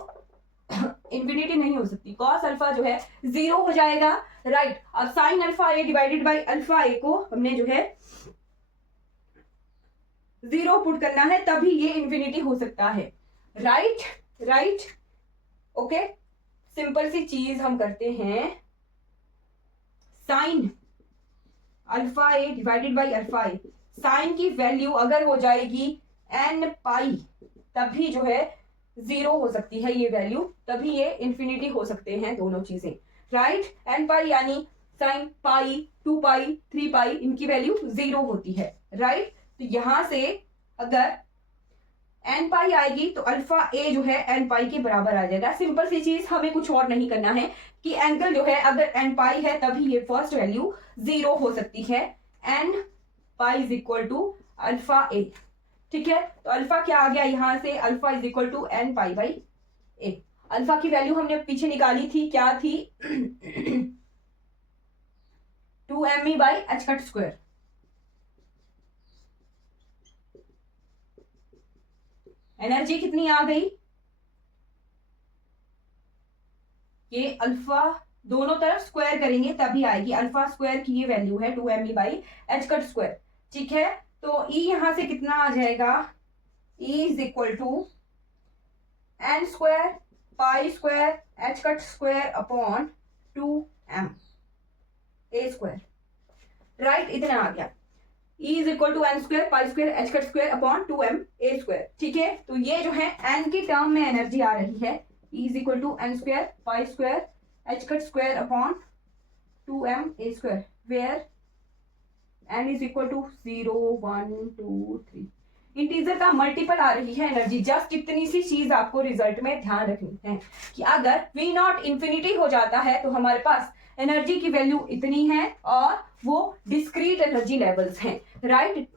इंफिनिटी नहीं हो सकती। कॉस अल्फा जो है 0 हो जाएगा, राइट। अब sine alpha a divided by alpha a को हमने जो है 0 पुट करना है, तभी ये इंफिनिटी हो सकता है, राइट। Right, okay. सिंपल सी चीज हम करते हैं, sine alpha a divided by alpha a, sine की वैल्यू अगर हो जाएगी एन पाई तभी जो है 0 हो सकती है ये वैल्यू, तभी ये इंफिनिटी हो सकते हैं दोनों चीजें, राइट। एन पाई यानी साइन पाई, 2 पाई, 3 पाई, इनकी वैल्यू 0 होती है, राइट। तो यहां से अगर एन पाई आएगी तो अल्फा ए जो है एन पाई के बराबर आ जाएगा। सिंपल सी चीज, हमें कुछ और नहीं करना है कि एंगल जो है अगर एन पाई है तभी ये फर्स्ट वैल्यू 0 हो सकती है, n pi is equal to alpha a, ठीक है। तो अल्फा क्या आ गया यहां से? Alpha is equal to n pi by a. Alpha की वैल्यू हमने पीछे निकाली थी, क्या थी? 2me by h cut square. Energy कितनी आ गई? ये अल्फा दोनों तरफ स्क्वायर करेंगे तभी आएगी, अल्फा स्क्वायर की ये वैल्यू है 2me by h cut square, ठीक है। तो E यहां से कितना आ जाएगा? E is equal to n square pi square h cut square upon 2m a square, right. इतना आ गया। E is equal to n square pi square h cut square upon 2m a square, ठीक है। तो ये जो है n की टर्म में एनर्जी आ रही है, E is equal to n square pi square h cut square upon 2m a square, where n is equal to 0 1 2 3। Integer का मल्टीपल आ रही है एनर्जी। जस्ट इतनी सी चीज आपको रिजल्ट में ध्यान रखनी है कि अगर V नॉट इंफिनिटी हो जाता है तो हमारे पास एनर्जी की वैल्यू इतनी है और वो डिस्क्रीट एनर्जी लेवल्स हैं, राइट।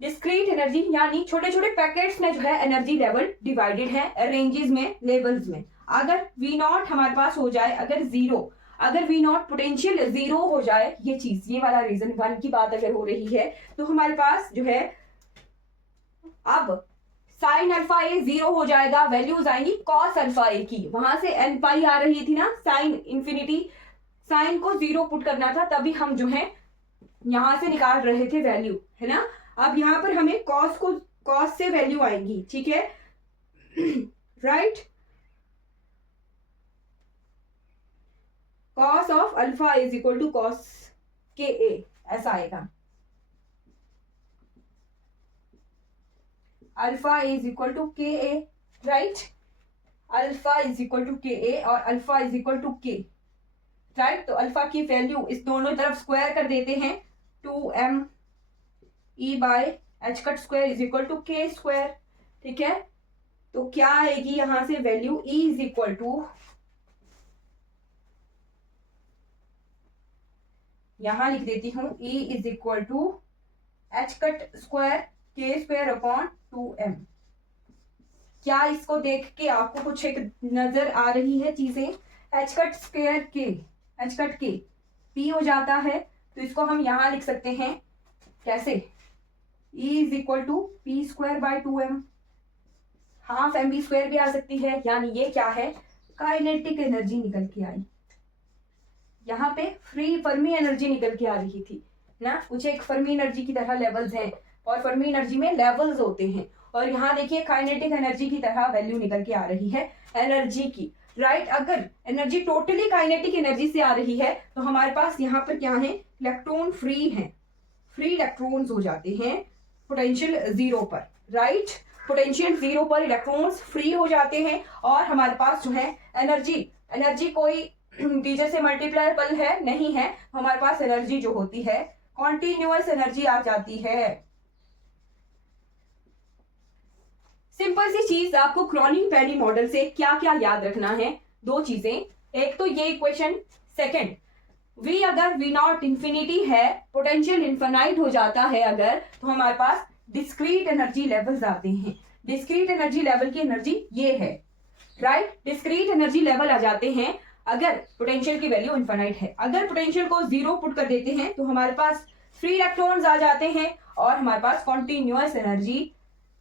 डिस्क्रीट एनर्जी यानी छोटे छोटे पैकेट्स में जो है एनर्जी लेवल डिवाइडेड है, रेंजेस में, लेवल्स में। अगर V नॉट हमारे पास हो जाए अगर 0, अगर V नॉट पोटेंशियल 0 हो जाए, ये चीज, ये वाला रीजन 1 की बात अगर हो रही है तो हमारे पास जो है अब साइन अल्फा ए 0 हो जाएगा, वैल्यूज आएंगी कॉस अल्फा ए की, वहां से एन पाई आ रही थी ना, साइन इंफिनिटी, साइन को 0 पुट करना था तभी हम जो है यहां से निकाल रहे थे वैल्यू, है ना। अब यहां पर हमें कॉस से वैल्यू आएंगी, ठीक है, right. Cos of alpha is equal to cos k a, ऐसा आएगा। Alpha is equal to k a, right, alpha is equal to k a और alpha is equal to k, right. तो अल्फा की वैल्यू इस दोनों तरफ स्क्वायर कर देते हैं, 2m e by h cut square is equal to k square, ठीक है। तो क्या आएगी यहां से value, e is equal to, यहां लिख देती हूं, e is equal to h cut square k square upon 2m। क्या इसको देख के आपको कुछ एक नजर आ रही है चीजें? एच कट स्क्वायर के, एच कट के p हो जाता है, तो इसको हम यहां लिख सकते हैं कैसे, e is equal to p square by 2m, half m v square भी आ सकती है। यानी ये क्या है, काइनेटिक एनर्जी निकल के आई, यहाँ पे फ्री फर्मी एनर्जी निकल के आ रही थी ना, कुछ एक फर्मी एनर्जी की तरह लेवल्स हैं और फर्मी एनर्जी में लेवल्स होते हैं, और यहाँ देखिए काइनेटिक एनर्जी की तरह वैल्यू निकल के आ रही है एनर्जी की, राइट। अगर एनर्जी टोटली काइनेटिक एनर्जी से आ रही है तो हमारे पास यहाँ पर क्या है, इलेक्ट्रॉन फ्री है, फ्री इलेक्ट्रॉन्स हो जाते हैं पोटेंशियल जीरो पर, राइट। पोटेंशियल जीरो पर इलेक्ट्रॉन्स फ्री हो जाते हैं और हमारे पास जो है एनर्जी, एनर्जी कोई टीचर से मल्टीप्लायबल है नहीं है, हमारे पास एनर्जी जो होती है कॉन्टिन्यूअस एनर्जी आ जाती है। सिंपल सी चीज, आपको क्रॉनिक पेनी मॉडल से क्या क्या याद रखना है, दो चीजें, एक तो ये इक्वेशन, सेकंड v अगर v नॉट इंफिनिटी है, पोटेंशियल इन्फिनाइट हो जाता है अगर, तो हमारे पास डिस्क्रीट एनर्जी लेवल्स आते हैं। डिस्क्रीट एनर्जी लेवल की एनर्जी ये है, राइट। डिस्क्रीट एनर्जी लेवल आ जाते हैं अगर पोटेंशियल की वैल्यू इन्फिनाइट है। अगर पोटेंशियल को जीरो पुट कर देते हैं तो हमारे पास फ्री इलेक्ट्रॉन्स आ जाते हैं और हमारे पास कॉन्टिन्यूअस एनर्जी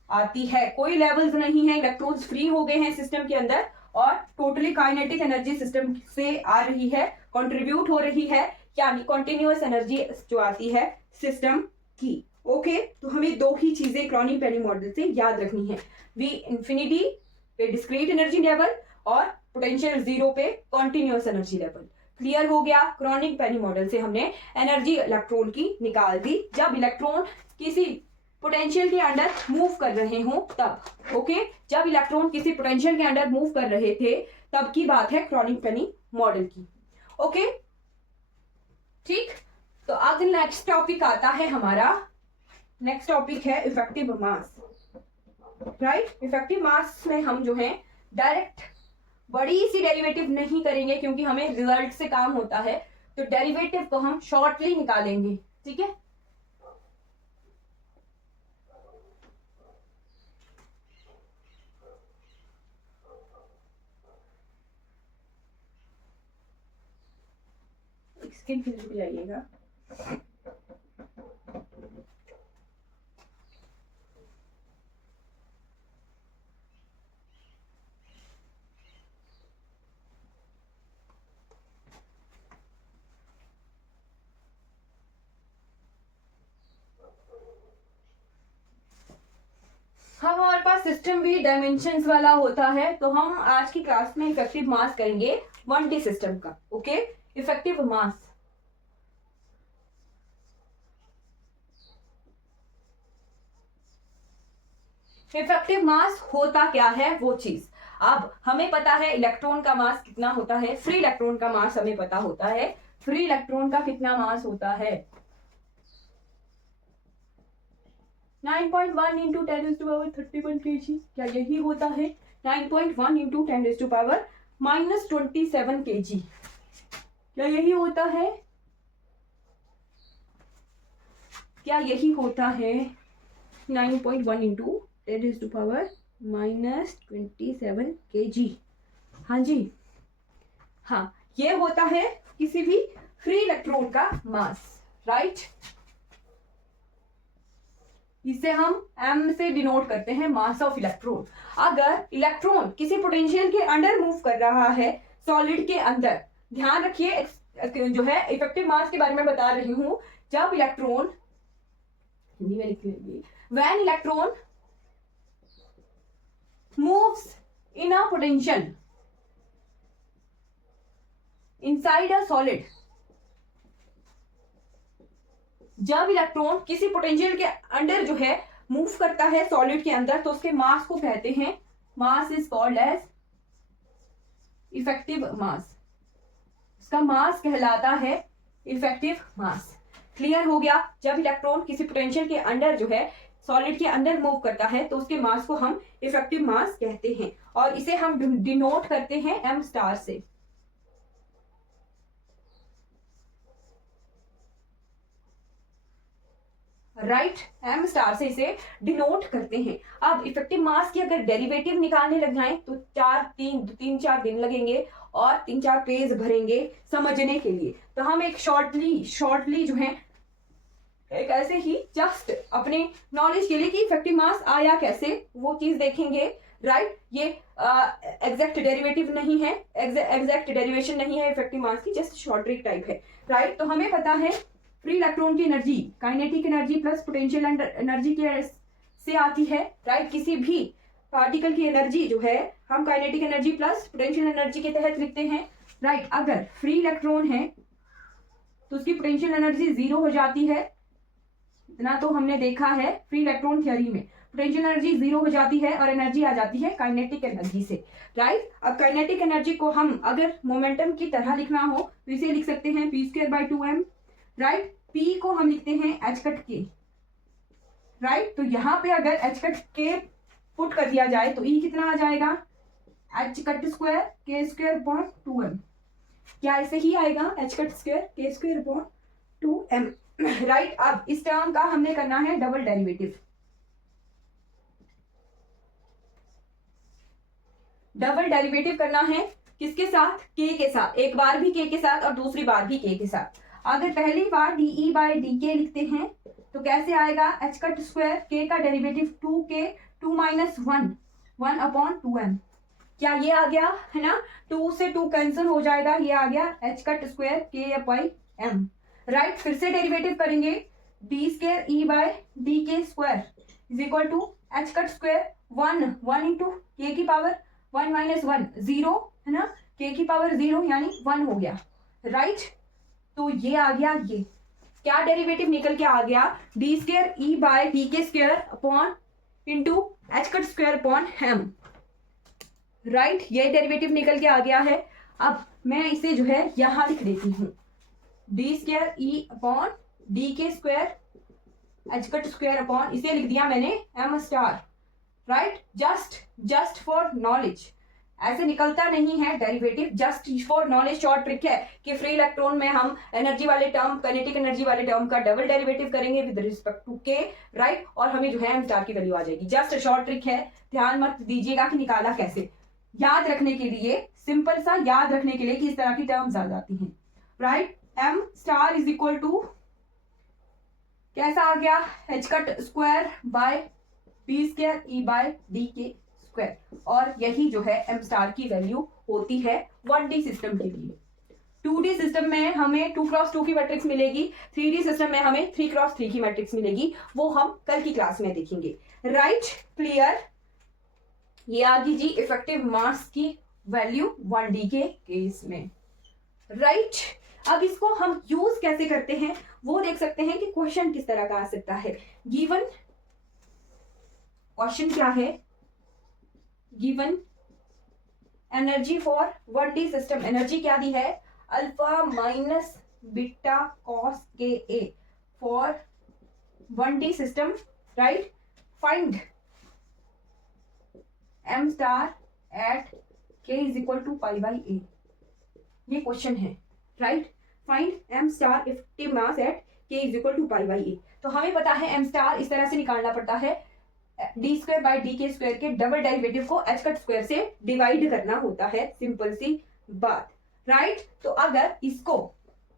आती है, कोई लेवल्स नहीं है, इलेक्ट्रॉन्स फ्री हो गए हैं सिस्टम के अंदर और टोटली काइनेटिक एनर्जी सिस्टम से आ रही है, कंट्रीब्यूट हो रही है, यानी कॉन्टिन्यूअस एनर्जी जो आती है सिस्टम की। ओके, तो हमें दो ही चीजें क्रॉनिक पेनी मॉडल से याद रखनी है, v इंफिनिटी पे डिस्क्रीट एनर्जी लेवल और पोटेंशियल जीरो पे कॉन्टिन्यूअस एनर्जी लेवल। क्लियर हो गया? क्रॉनिक पेनी मॉडल से हमने एनर्जी इलेक्ट्रॉन की निकाल दी जब इलेक्ट्रॉन किसी पोटेंशियल के अंडर मूव कर रहे हो तब, ओके। जब इलेक्ट्रॉन किसी पोटेंशियल के अंडर मूव कर रहे थे तब की बात है क्रॉनिक पेनी मॉडल की, ओके, ठीक। तो अब नेक्स्ट टॉपिक आता है हमारा, नेक्स्ट टॉपिक है इफेक्टिव मास, राइट। इफेक्टिव मास में हम जो है डायरेक्ट बड़ी सी डेरिवेटिव नहीं करेंगे क्योंकि हमें रिजल्ट से काम होता है, तो डेरिवेटिव को हम शॉर्टली निकालेंगे, ठीक है। स्किन फिर भी जाइएगा। हम हमारे पास सिस्टम भी डायमेंशंस वाला होता है, तो हम आज की क्लास में इफेक्टिव मास करेंगे 1D सिस्टम का, ओके। इफेक्टिव मास, इफेक्टिव मास होता क्या है वो चीज। अब हमें पता है इलेक्ट्रॉन का मास कितना होता है, फ्री इलेक्ट्रॉन का मास हमें पता होता है, फ्री इलेक्ट्रॉन का कितना मास होता है, 9.1 इंटू 10⁻31 kg, क्या यही होता है? 9.1 इंटू 10⁻⁻27 kg, क्या यही होता है? क्या यही होता है 9.1 इंटू 10⁻⁻27 kg? हाँ जी, हाँ, ये होता है किसी भी फ्री इलेक्ट्रॉन का मास, राइट। इसे हम m से डिनोट करते हैं, मास ऑफ इलेक्ट्रॉन। अगर इलेक्ट्रॉन किसी पोटेंशियल के अंडर मूव कर रहा है सॉलिड के अंदर, ध्यान रखिए जो है इफेक्टिव मास के बारे में बता रही हूं, जब इलेक्ट्रॉन, हिंदी में लिख लीजिए, when electron moves in a potential inside a solid, जब इलेक्ट्रॉन किसी पोटेंशियल के अंडर जो है मूव करता है सॉलिड के अंदर, तो उसके मास को कहते हैं, mass is called as effective mass. उसका मास कहलाता है इफेक्टिव मास। क्लियर हो गया? जब इलेक्ट्रॉन किसी पोटेंशियल के अंडर जो है सॉलिड के अंदर मूव करता है तो उसके मास को हम इफेक्टिव मास कहते हैं, और इसे हम डिनोट करते हैं m स्टार से। राइट, m स्टार से इसे डिनोट करते हैं। अब इफेक्टिव मास की अगर डेरिवेटिव निकालने लग जाएं तो 3-4 दिन लगेंगे और 3-4 पेज भरेंगे समझने के लिए। तो हम एक शॉर्टली जो है एक ऐसे ही जस्ट अपने नॉलेज के लिए कि इफेक्टिव मास आया कैसे वो चीज देखेंगे। राइट, ये एग्जैक्ट डेरिवेटिव नहीं है, एग्जैक्ट डेरिवेशन नहीं है इफेक्टिव मास की, जस्ट शॉर्ट ट्रिक टाइप है। राइट, तो हमें पता है फ्री इलेक्ट्रॉन की energy kinetic energy plus potential energy के से आती है। राइट, किसी भी पार्टिकल की एनर्जी जो है हम kinetic energy plus potential energy के तहत लिखते हैं। राइट, अगर फ्री इलेक्ट्रॉन है तो उसकी पोटेंशियल एनर्जी 0 हो जाती है। इतना तो हमने देखा है फ्री इलेक्ट्रॉन थ्योरी में, पोटेंशियल एनर्जी 0 हो जाती है और एनर्जी आ जाती है काइनेटिक एनर्जी से। राइट, अब काइनेटिक एनर्जी को हम अगर मोमेंटम की तरह लिखना हो तो इसे लिख सकते हैं p²/2m। राइट, p को हम लिखते हैं h⁻k। राइट, तो यहाँ पे अगर h⁻k पुट कर दिया जाए तो e कितना आ जाएगा, h⁻k²k²/2m। क्या ऐसे ही आएगा, h⁻k²k²/2m। राइट, अब इस टर्म का हमने करना है डबल डेरिवेटिव। डबल डेरिवेटिव करना है किसके साथ, k के साथ। एक बार भी k के साथ और दूसरी बार भी k के साथ। अगर पहली बार dE/dk लिखते हैं तो कैसे आएगा, h², k का डेरिवेटिव 2k, 2 - 1/2m। क्या ये आ गया है ना, 2 से 2 कैंसिल हो जाएगा, ये आ गया h², k/m। राइट, फिर से डेरिवेटिव करेंगे, d²E/dk² is equal to h², 1 × k की पावर 1 - 1 0 है ना, k की पावर 0 यानी 1 हो गया। राइट, तो ये आ गया, ये क्या डेरिवेटिव निकल के आ गया, d²E/dk² upon into h²/m। Right, ये डेरिवेटिव निकल के आ गया है। अब मैं इसे जो है यहां लिख देती हूँ, d²E/dk² h² अपॉन, इसे लिख दिया मैंने m star. Right, just for knowledge, ऐसे निकलता नहीं है derivative, just for knowledge short trick है कि फ्री इलेक्ट्रॉन में हम एनर्जी वाले टर्म, काइनेटिक एनर्जी वाले टर्म का डबल डेरिवेटिव करेंगे with respect to k। Right, और हमें जो है m स्टार की वैल्यू आ जाएगी। जस्ट शॉर्ट ट्रिक है, ध्यान मत दीजिएगा कि निकाला कैसे, याद रखने के लिए, सिंपल सा याद रखने के लिए कि इस तरह की टर्म्स आ जाती हैं। Right, m star is equal to कैसा आ गया, h²/b²E/dk², और यही जो है m स्टार की वैल्यू होती है 1D सिस्टम के लिए। 2D सिस्टम में हमें 2x2 की मैट्रिक्स मिलेगी, 3D सिस्टम में हमें 3x3 की मैट्रिक्स मिलेगी, वो हम कल की क्लास में देखेंगे। Right, clear? ये आ गई जी इफेक्टिव मास की वैल्यू 1D के केस में। राइट, अब इसको हम यूज कैसे करते हैं वो देख सकते हैं कि क्वेश्चन किस तरह का आ सकता है। गिवन क्वेश्चन क्या है, given energy for 1D system, energy क्या दी है, alpha minus beta cos k a for 1D system. Right, find m star at k is equal to π/a, ये क्वेश्चन है। Right, find m star effective mass at k is equal to π/a। तो हमें पता है m स्टार इस तरह से निकालना पड़ता है, d²/dk² के डबल डेरिवेटिव को h² से डिवाइड करना होता है, सिंपल सी बात। राइट, तो अगर इसको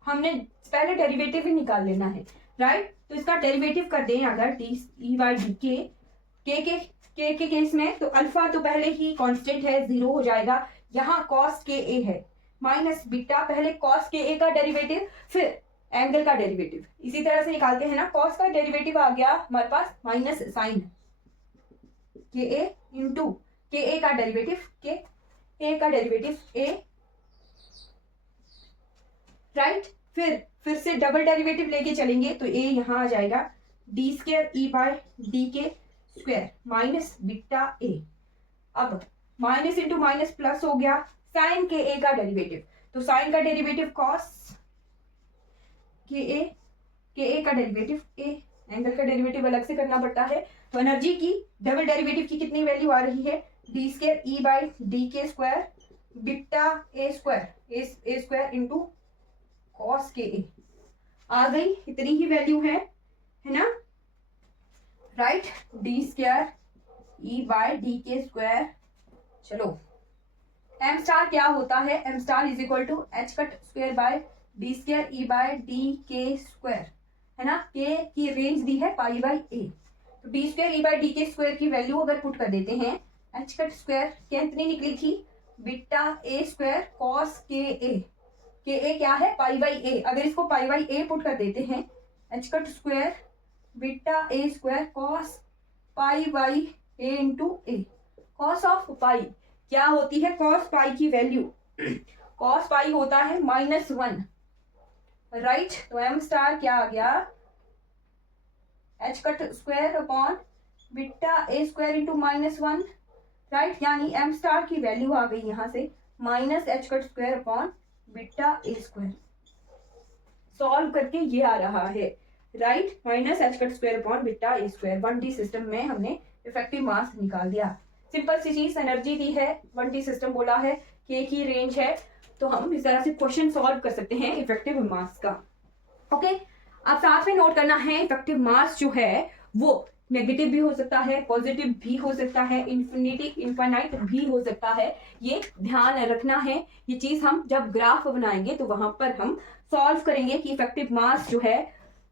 हमने पहले डेरिवेटिव ही निकाल लेना है। राइट, तो इसका डेरिवेटिव कर दें अगर d/dk के केस में, तो अल्फा तो पहले ही कांस्टेंट है, 0 हो जाएगा। यहाँ कॉस के ए है माइनस बीटा, पहले कॉस के ए का डेरिवेटिव फिर एंगल का डेरिवेटिव, इसी तरह से निकालते हैं ना। कॉस का डेरिवेटिव आ गया हमारे पास माइनस साइन के ए इंटू के ए का डेरिवेटिव के ए का डेरिवेटिव ए। राइट, फिर से डबल डेरिवेटिव लेके चलेंगे तो ए यहाँ आ जाएगा D square e by d k square minus beta A. अब माइनस इंटू माइनस प्लस हो गया, साइन के ए का डेरिवेटिव, तो साइन का डेरिवेटिव कॉस के ए का डेरिवेटिव ए, एंगल का डेरिवेटिव अलग से करना पड़ता है। तो एनर्जी की डबल डेरिवेटिव की कितनी वैल्यू आ रही है, d square e by d k square beta a square into cos k a आ गई, इतनी ही वैल्यू है ना, right. D square e by d k square, चलो एम स्टार क्या होता है, m star is equal to h cut square by d square e by d k square, है ना। के की रेंज दी है पाई बाई ए, तो D square e by d k square की वैल्यू अगर पुट कर देते हैं, एच कट स्क्वायर कितनी निकली थी, beta a square cos k ए क्या है पाई बाई ए, अगर इसको पाई बाई ए पुट कर देते हैं, h cut square beta a square cos pi by a into a, cos of pi क्या होती है, कॉस पाई की वैल्यू कॉस पाई होता है -1, राइट। तो एम स्टार क्या आ गया, H cut square upon beta a square into -1, right, यानी एम स्टार की वैल्यू आ गई यहां से minus H cut square upon beta a square. Solve करके ये आ रहा है, right, minus H cut square upon beta a square. 1D system में हमने इफेक्टिव मास निकाल दिया, सिंपल सी चीज, एनर्जी दी है, 1D सिस्टम बोला है, के की रेंज है, तो हम इस तरह से क्वेश्चन सॉल्व कर सकते हैं इफेक्टिव मास का। ओके, अब साथ में नोट करना है इफेक्टिव मास जो है वो नेगेटिव भी हो सकता है, पॉजिटिव भी हो सकता है, इनफाइनाइट भी हो सकता है, ये ध्यान रखना है। ये चीज हम जब ग्राफ बनाएंगे तो वहां पर हम सॉल्व करेंगे कि इफेक्टिव मास जो है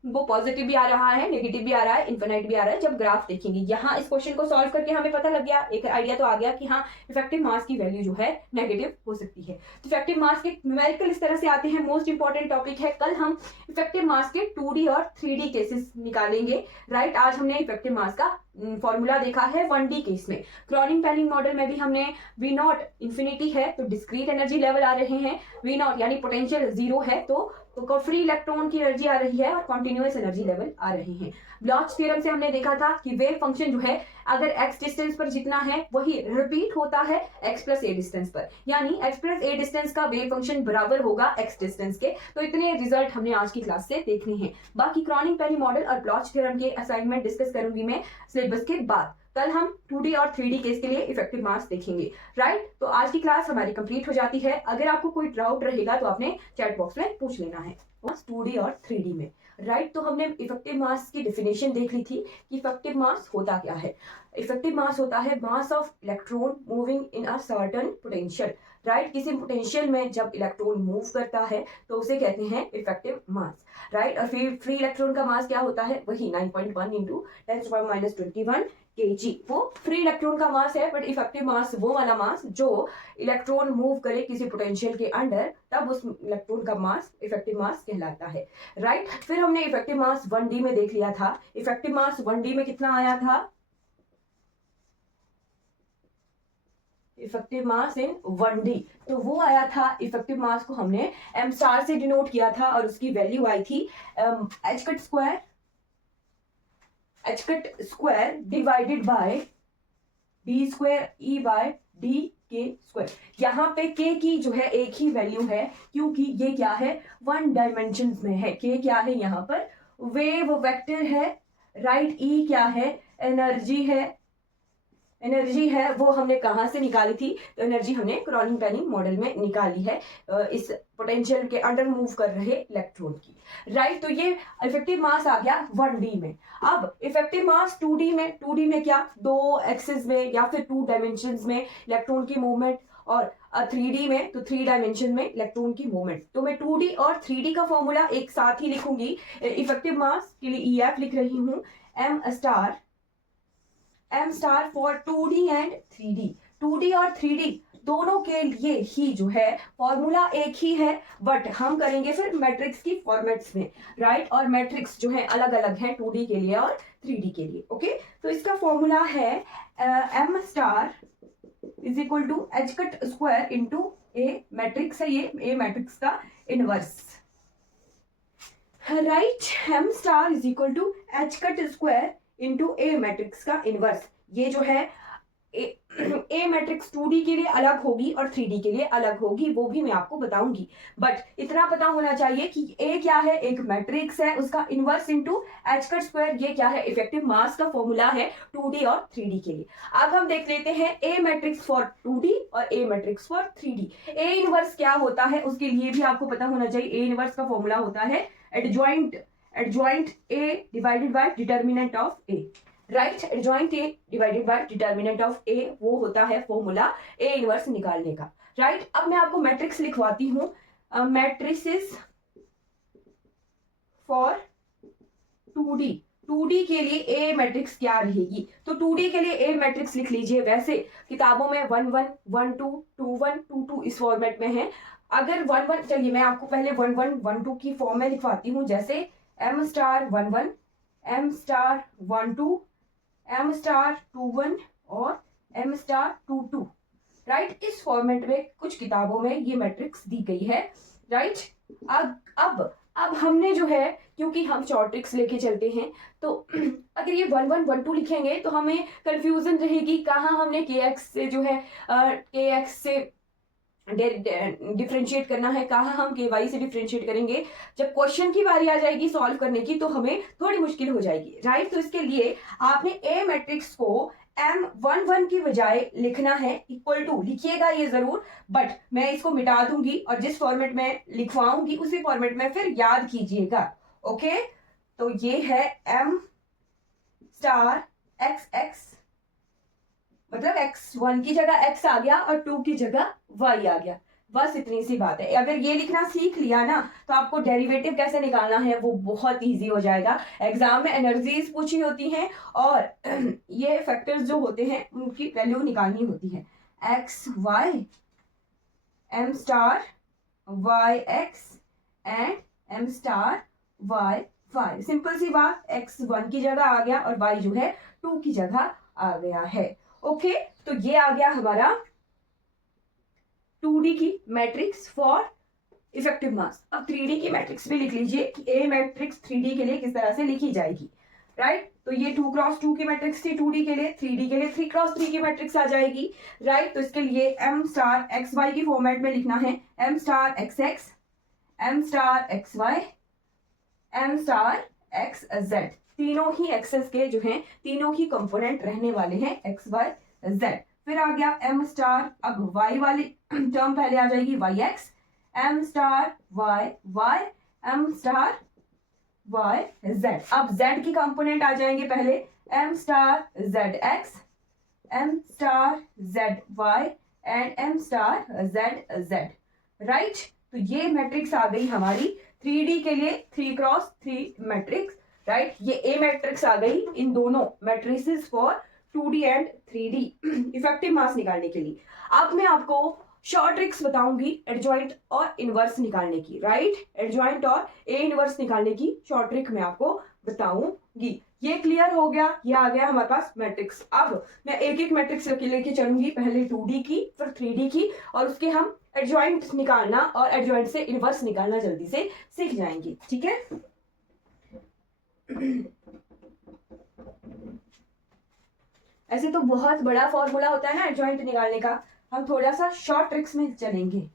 वो पॉजिटिव भी आ रहा है, नेगेटिव भी आ रहा है, इनफाइनाइट भी आ रहा है, जब ग्राफ देखेंगे। यहाँ इस क्वेश्चन को सॉल्व करके हमें पता लग गया, एक आइडिया तो आ गया कि हाँ इफेक्टिव मास की वैल्यू जो है नेगेटिव हो सकती है। तो इफेक्टिव मास के न्यूमेरिकल इस तरह से आते हैं, मोस्ट इंपॉर्टेंट टॉपिक है। कल हम इफेक्टिव मास के 2D और 3D केसेस निकालेंगे, राइट। आज हमने इफेक्टिव मास का फॉर्मूला देखा है 1D केस में। क्रॉनिंग पेनिंग मॉडल में भी हमने V नॉट इंफिनिटी है तो डिस्क्रीट एनर्जी लेवल आ रहे हैं, V नॉट यानी पोटेंशियल 0 है तो फ्री इलेक्ट्रॉन की एनर्जी आ रही है और कॉन्टिन्यूअस एनर्जी लेवल आ रहे हैं। ब्लॉच थ्योरम से हमने देखा था कि वेव फंक्शन जो है अगर x डिस्टेंस पर जितना है वही रिपीट होता है x प्लस a डिस्टेंस पर, यानी x प्लस a डिस्टेंस का वेव फंक्शन बराबर होगा x डिस्टेंस के। तो इतने रिजल्ट हमने आज की क्लास से देखने हैं। बाकी क्रॉनिंग पेनी मॉडल और ब्लॉच थ्योरम के असाइनमेंट डिस्कस करूंगी मैं सिलेबस के बाद। कल हम 2D और 3D केस के लिए इफेक्टिव मास देखेंगे, राइट। तो आज की क्लास हमारी कंप्लीट हो जाती है। अगर आपको कोई डाउट रहेगा तो आपने चैट बॉक्स में पूछ लेना है 2D और 3D में, राइट। तो हमने इफेक्टिव मास की डेफिनेशन देख ली थी कि इफेक्टिव मास होता क्या है। इफेक्टिव मास होता है mass of electron moving in a certain potential, right. किसी पोटेंशियल में जब इलेक्ट्रॉन मूव करता है तो उसे कहते हैं इफेक्टिव मास, राइट। और फिर फ्री इलेक्ट्रॉन का मास क्या होता है, वही 9.1 इंटू 10⁻21 kg, वो फ्री इलेक्ट्रॉन का मास है। बट इफेक्टिव मास वो वाला मास जो इलेक्ट्रॉन मूव करे किसी पोटेंशियल के अंडर, तब उस इलेक्ट्रॉन का मास इफेक्टिव मास कहलाता है, राइट। फिर हमने इफेक्टिव मास 1D में देख लिया था। इफेक्टिव मास 1D में कितना आया था, इफेक्टिव मास इन 1D, तो वो आया था, इफेक्टिव मास को हमने m स्टार से डिनोट किया था और उसकी वैल्यू आई थी h cut square divided by d square e by d k square. यहाँ पे k की जो है एक ही वैल्यू है क्योंकि ये क्या है, 1 डायमेंशन में है। k क्या है यहाँ पर, वेव वेक्टर है, राइट। e क्या है, एनर्जी है, वो हमने कहाँ से निकाली थी, तो एनर्जी हमने क्रॉनिंग पेनिंग मॉडल में निकाली है इस पोटेंशियल के अंडर मूव कर रहे इलेक्ट्रॉन की, राइट। तो ये इफेक्टिव मास आ गया 1D में। अब इफेक्टिव मास 2D में क्या, 2 एक्सिस में या फिर 2 डायमेंशंस में इलेक्ट्रॉन की मूवमेंट, और 3D में तो 3 डायमेंशन में इलेक्ट्रॉन की मूवमेंट। तो मैं 2D और 3D का फॉर्मूला एक साथ ही लिखूंगी। इफेक्टिव मास के लिए EF लिख रही हूँ, m star for 2D and 3D। 2D और 3D दोनों के लिए ही जो है फॉर्मूला एक ही है, बट हम करेंगे फिर मैट्रिक्स की फॉर्मेट्स में, राइट। और मैट्रिक्स जो है अलग अलग है 2D के लिए और 3D के लिए, ओके। तो इसका फॉर्मूला है m star is equal to h cut square into a matrix है, ये a मैट्रिक्स का inverse, right, m star is equal to h cut square into a matrix का इनवर्स। ये जो है ए मैट्रिक्स 2D के लिए अलग होगी और 3D के लिए अलग होगी, वो भी मैं आपको बताऊंगी। बट इतना पता होना चाहिए कि ए क्या है, एक मैट्रिक्स है, उसका inverse into H cut square, ये क्या है, इफेक्टिव मास का फॉर्मूला है 2D और 3D के लिए। अब हम देख लेते हैं ए मैट्रिक्स फॉर 2D और a matrix for 3D। A inverse क्या होता है उसके लिए भी आपको पता होना चाहिए। ए इनवर्स का फॉर्मूला होता है adjoint A divided by determinant of A. Right, adjoint A divided by determinant of A, वो होता है फॉर्मूला ए इनवर्स निकालने का। राइट, अब मैं आपको मैट्रिक्स लिखवाती हूँ, मैट्रिसेस फॉर 2D। 2D के लिए ए मैट्रिक्स क्या रहेगी, तो 2D के लिए ए मैट्रिक्स लिख लीजिए। वैसे किताबों में 1 1 1 2 2 1 2 2 इस फॉर्मेट में है। अगर 1 1, चलिए मैं आपको पहले 1 1 1 2 की फॉर्म में लिखवाती हूँ, जैसे m star 1 1, m star 1 2, m star 2 1 और m स्टार 2 2। राइट, इस फॉर्मेट में कुछ किताबों में ये मैट्रिक्स दी गई है। राइट, अब हमने जो है, क्योंकि हम शॉर्ट ट्रिक्स लेके चलते हैं, तो अगर ये 1 1 1 2 लिखेंगे तो हमें कंफ्यूजन रहेगी कहाँ हमने kx से जो है kx से डिफ्रेंशिएट करना है, कहाँ हम ky से डिफ्रेंशिएट करेंगे। जब क्वेश्चन की बारी आ जाएगी सॉल्व करने की तो हमें थोड़ी मुश्किल हो जाएगी। राइट, तो इसके लिए आपने ए मैट्रिक्स को m11 की बजाय लिखना है इक्वल टू, लिखिएगा ये जरूर, बट मैं इसको मिटा दूंगी और जिस फॉर्मेट में लिखवाऊंगी उसी फॉर्मेट में फिर याद कीजिएगा। ओके, तो ये है m स्टार xx, मतलब x1 की जगह x आ गया और 2 की जगह y आ गया। बस इतनी सी बात है। अगर ये लिखना सीख लिया ना तो आपको डेरिवेटिव कैसे निकालना है वो बहुत इजी हो जाएगा। एग्जाम में एनर्जीज पूछी होती हैं और ये फैक्टर्स जो होते हैं उनकी वैल्यू निकालनी होती है। X y, m star y x and m star y y. Simple सी बात, x1 की जगह आ गया और y जो है 2 की जगह आ गया है। ओके, तो ये आ गया हमारा 2D की मैट्रिक्स फॉर इफेक्टिव मास। अब 3D की मैट्रिक्स भी लिख लीजिए कि ए मैट्रिक्स 3D के लिए किस तरह से लिखी जाएगी। राइट, तो ये 2 क्रॉस 2 की मैट्रिक्स थी 2D के लिए, 3D के लिए 3 क्रॉस 3 की मैट्रिक्स आ जाएगी। राइट, तो इसके लिए m स्टार एक्स वाई की फॉर्मेट में लिखना है, m star x x, m star x y, m star x z. तीनों ही एक्सेस के जो हैं तीनों ही कंपोनेंट रहने वाले हैं एक्स वाई जेड। फिर आ गया m स्टार, अब y वाली टर्म पहले आ जाएगी y x, m star y y, m star y z। अब z की कंपोनेंट आ जाएंगे पहले m star z x, m star z y and m star z z। Right, तो ये मैट्रिक्स आ गई हमारी 3D के लिए 3 क्रॉस 3 मैट्रिक्स। राइट, ये ए मैट्रिक्स आ गई इन दोनों matrices for 2D and 3D effective mass निकालने के लिए। अब मैं आपको शॉर्ट ट्रिक्स बताऊंगी एडजॉइंट और इनवर्स निकालने की। राइट, एडजॉइंट और ए इनवर्स निकालने की शॉर्ट ट्रिक मैं आपको बताऊंगी। ये क्लियर हो गया, ये आ गया हमारे पास मैट्रिक्स। अब मैं एक एक मैट्रिक्स लेके चलूंगी, पहले 2D की फिर 3D की, और उसके हम एडजॉइंट निकालना और एडजॉइंट से इनवर्स निकालना जल्दी से सीख जाएंगे। ठीक है, ऐसे तो बहुत बड़ा फॉर्मूला होता है ना एडजॉइंट निकालने का, हम थोड़ा सा शॉर्ट ट्रिक्स में चलेंगे।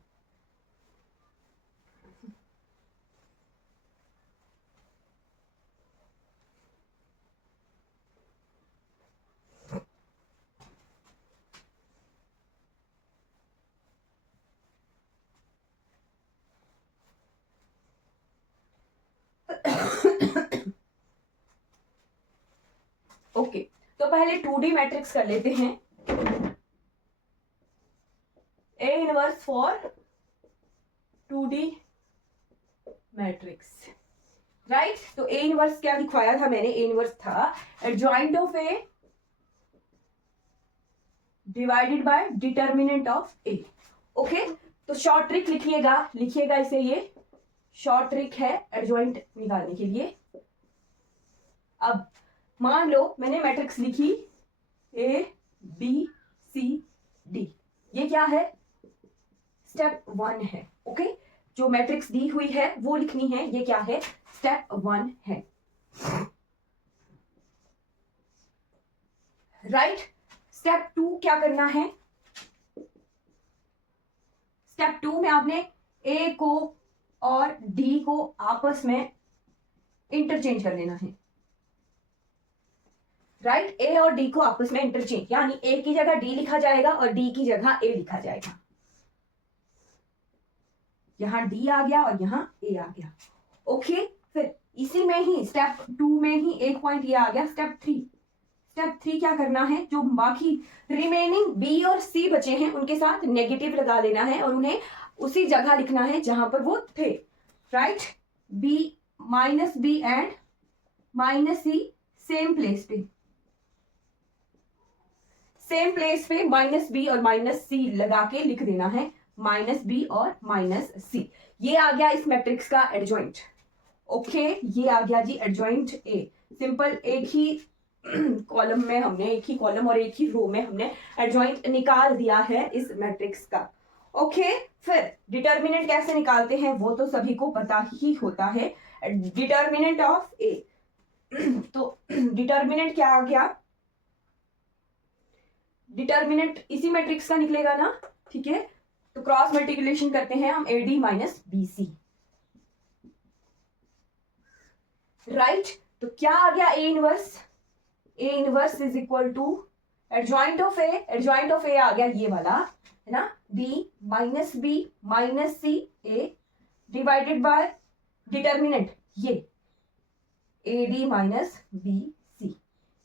ओके, तो पहले 2D मैट्रिक्स कर लेते हैं। A inverse for 2D matrix. Right, तो ए इनवर्स क्या लिखवाया था मैंने, ए इनवर्स था adjoint of A divided by determinant of A. Okay, तो शॉर्ट ट्रिक लिखिएगा इसे, ये शॉर्ट ट्रिक है एडजॉइंट निकालने के लिए। अब मान लो मैंने मैट्रिक्स लिखी ए बी सी डी, ये क्या है, स्टेप 1 है। ओके, जो मैट्रिक्स दी हुई है वो लिखनी है। ये क्या है, स्टेप 1 है, राइट। स्टेप 2 क्या करना है, स्टेप 2 में आपने ए को और डी को आपस में इंटरचेंज कर लेना है, राइट। ए और डी को आपस में इंटरचेंज, यानी ए की जगह डी लिखा जाएगा और डी की जगह ए लिखा जाएगा। यहां डी आ गया और यहां ए आ गया, ओके। फिर इसी में ही स्टेप 2 में ही एक पॉइंट ये आ गया, स्टेप 3। स्टेप 3 क्या करना है, जो बाकी रिमेनिंग बी और सी बचे हैं उनके साथ नेगेटिव लगा लेना है और उन्हें उसी जगह लिखना है जहां पर वो थे, right. B minus b and minus c same place पे, सेम प्लेस पे माइनस बी और माइनस सी लगा के लिख देना है, माइनस बी और माइनस सी। ये आ गया इस मैट्रिक्स का एडजॉइंट, ओके। ये आ गया जी एडजॉइंट ए। सिंपल एक ही कॉलम में हमने, एक ही कॉलम और एक ही रो में हमने एडजॉइंट निकाल दिया है इस मैट्रिक्स का, ओके। फिर डिटर्मिनेंट कैसे निकालते हैं वो तो सभी को पता ही होता है, डिटर्मिनेंट ऑफ ए। तो डिटर्मिनेंट क्या आ गया, डिटर्मिनेंट इसी मैट्रिक्स का निकलेगा ना, ठीक है। तो क्रॉस मल्टीप्लिकेशन करते हैं हम AD माइनस BC, राइट। तो क्या आ गया A inverse, A inverse is equal to adjoint of A, adjoint of A आ गया ये वाला है ना, B minus B minus C A divided by determinant ये AD माइनस BC,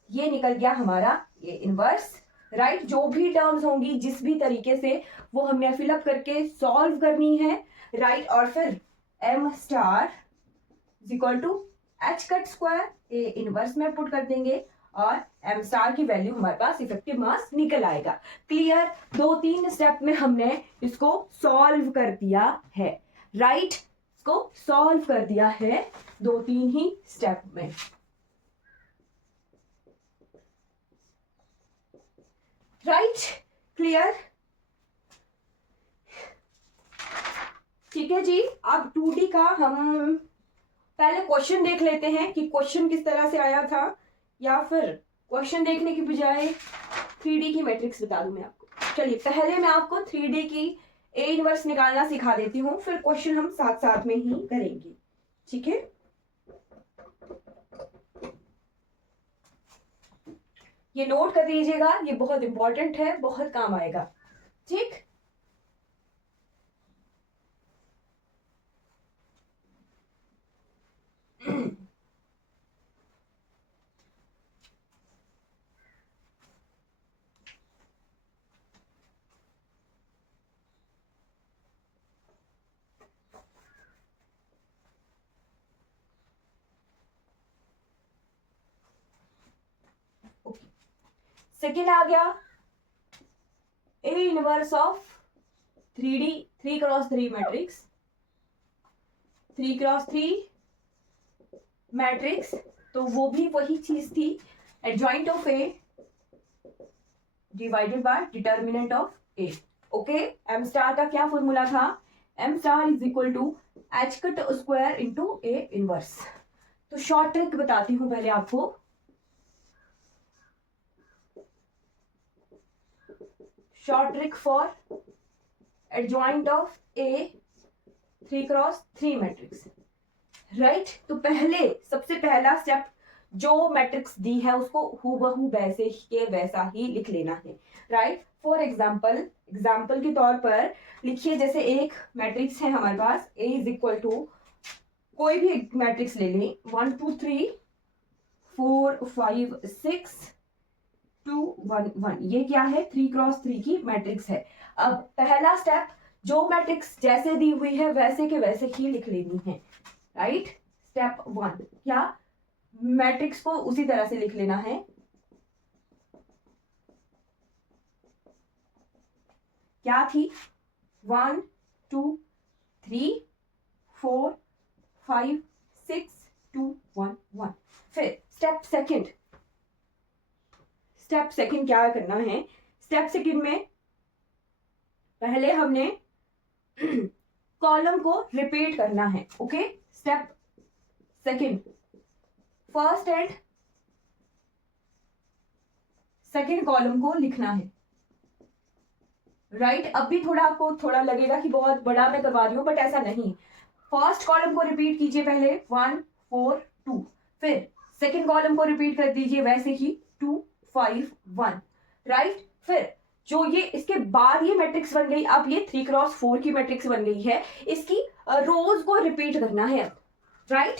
ये निकल गया हमारा A इनवर्स, राइट। जो भी टर्म्स होंगी जिस भी तरीके से वो हमने फिलअप करके सॉल्व करनी है, राइट। और फिर M star is equal to H cut square A inverse में पुट कर देंगे और M स्टार की वैल्यू हमारे पास इफेक्टिव मास निकल आएगा। क्लियर, 2-3 स्टेप में हमने इसको सॉल्व कर दिया है, राइट। इसको सॉल्व कर दिया है 2-3 ही स्टेप में, राइट। क्लियर, ठीक है जी। अब 2D का हम पहले क्वेश्चन देख लेते हैं कि क्वेश्चन किस तरह से आया था, या फिर क्वेश्चन देखने की बजाय 3D की मैट्रिक्स बता दूं मैं आपको। चलिए पहले मैं आपको 3D की A इनवर्स निकालना सिखा देती हूँ, फिर क्वेश्चन हम साथ साथ में ही करेंगे, ठीक है। ये नोट कर लीजिएगा, ये बहुत इंपॉर्टेंट है, बहुत काम आएगा, ठीक। सेकेंड आ गया A inverse of 3D 3x3 matrix, 3x3 matrix, तो वो भी वही चीज थी, adjoint of A divided by determinant of A, okay. M star का क्या फॉर्मूला था, M star is equal to H cut square into A inverse. तो शॉर्ट ट्रिक बताती हूं पहले आपको, short trick for adjoint of A 3x3 matrix, right. तो पहले सबसे पहला स्टेप, जो मैट्रिक्स दी है उसको हूबहू वैसे के वैसा ही लिख लेना है, राइट। फॉर एग्जाम्पल के तौर पर लिखिए, जैसे एक मैट्रिक्स है हमारे पास A इज इक्वल टू, कोई भी एक मैट्रिक्स ले लें, 1 2 3 4 5 6 2 1 1, ये क्या है 3x3 की मैट्रिक्स है। अब पहला स्टेप, जो मैट्रिक्स जैसे दी हुई है वैसे के वैसे ही लिख लेनी है, राइट। स्टेप 1 क्या, मैट्रिक्स को उसी तरह से लिख लेना है, क्या थी 1 2 3 4 5 6 2 1 1। फिर स्टेप सेकंड क्या करना है, स्टेप सेकंड में पहले हमने कॉलम को रिपीट करना है। Okay, step second, first and second column को लिखना है। राइट, अब भी थोड़ा आपको थोड़ा लगेगा कि बहुत बड़ा मैं करवा रही हूं, बट ऐसा नहीं। फर्स्ट कॉलम को रिपीट कीजिए पहले 1 4 2, फिर सेकंड कॉलम को रिपीट कर दीजिए वैसे ही 2 5 1। राइट, फिर जो ये इसके बाद ये मैट्रिक्स बन गई, अब ये 3x4 की मैट्रिक्स बन गई है, इसकी रोज को रिपीट करना है। राइट,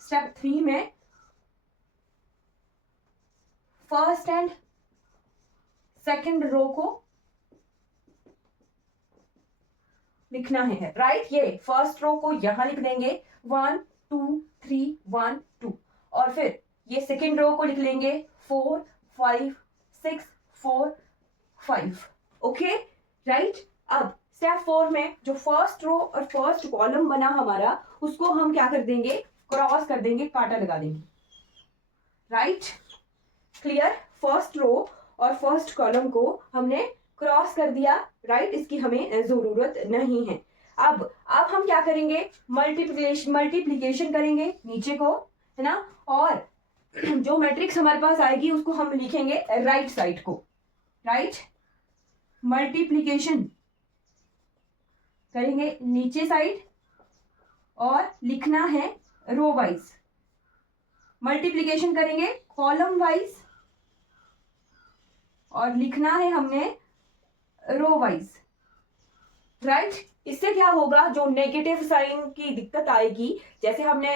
स्टेप 3 में फर्स्ट एंड सेकंड रो को लिखना है। राइट, ये फर्स्ट रो को यहां लिख देंगे 1 2 3 1 2, और फिर ये सेकंड रो को लिख लेंगे 4 5 6 4 5। ओके, राइट, अब स्टेप 4 में जो फर्स्ट रो और फर्स्ट कॉलम बना हमारा, उसको हम क्या कर देंगे, क्रॉस कर देंगे, कांटा लगा देंगे। राइट, क्लियर, फर्स्ट रो और फर्स्ट कॉलम को हमने क्रॉस कर दिया। राइट, इसकी हमें जरूरत नहीं है। अब हम क्या करेंगे, मल्टीप्लीकेशन करेंगे नीचे को, है ना, और जो मैट्रिक्स हमारे पास आएगी उसको हम लिखेंगे राइट साइड को। राइट, मल्टीप्लीकेशन करेंगे नीचे साइड और लिखना है रो वाइज। मल्टीप्लीकेशन करेंगे कॉलम वाइज और लिखना है हमने रो वाइज। राइट, इससे क्या होगा, जो नेगेटिव साइन की दिक्कत आएगी, जैसे हमने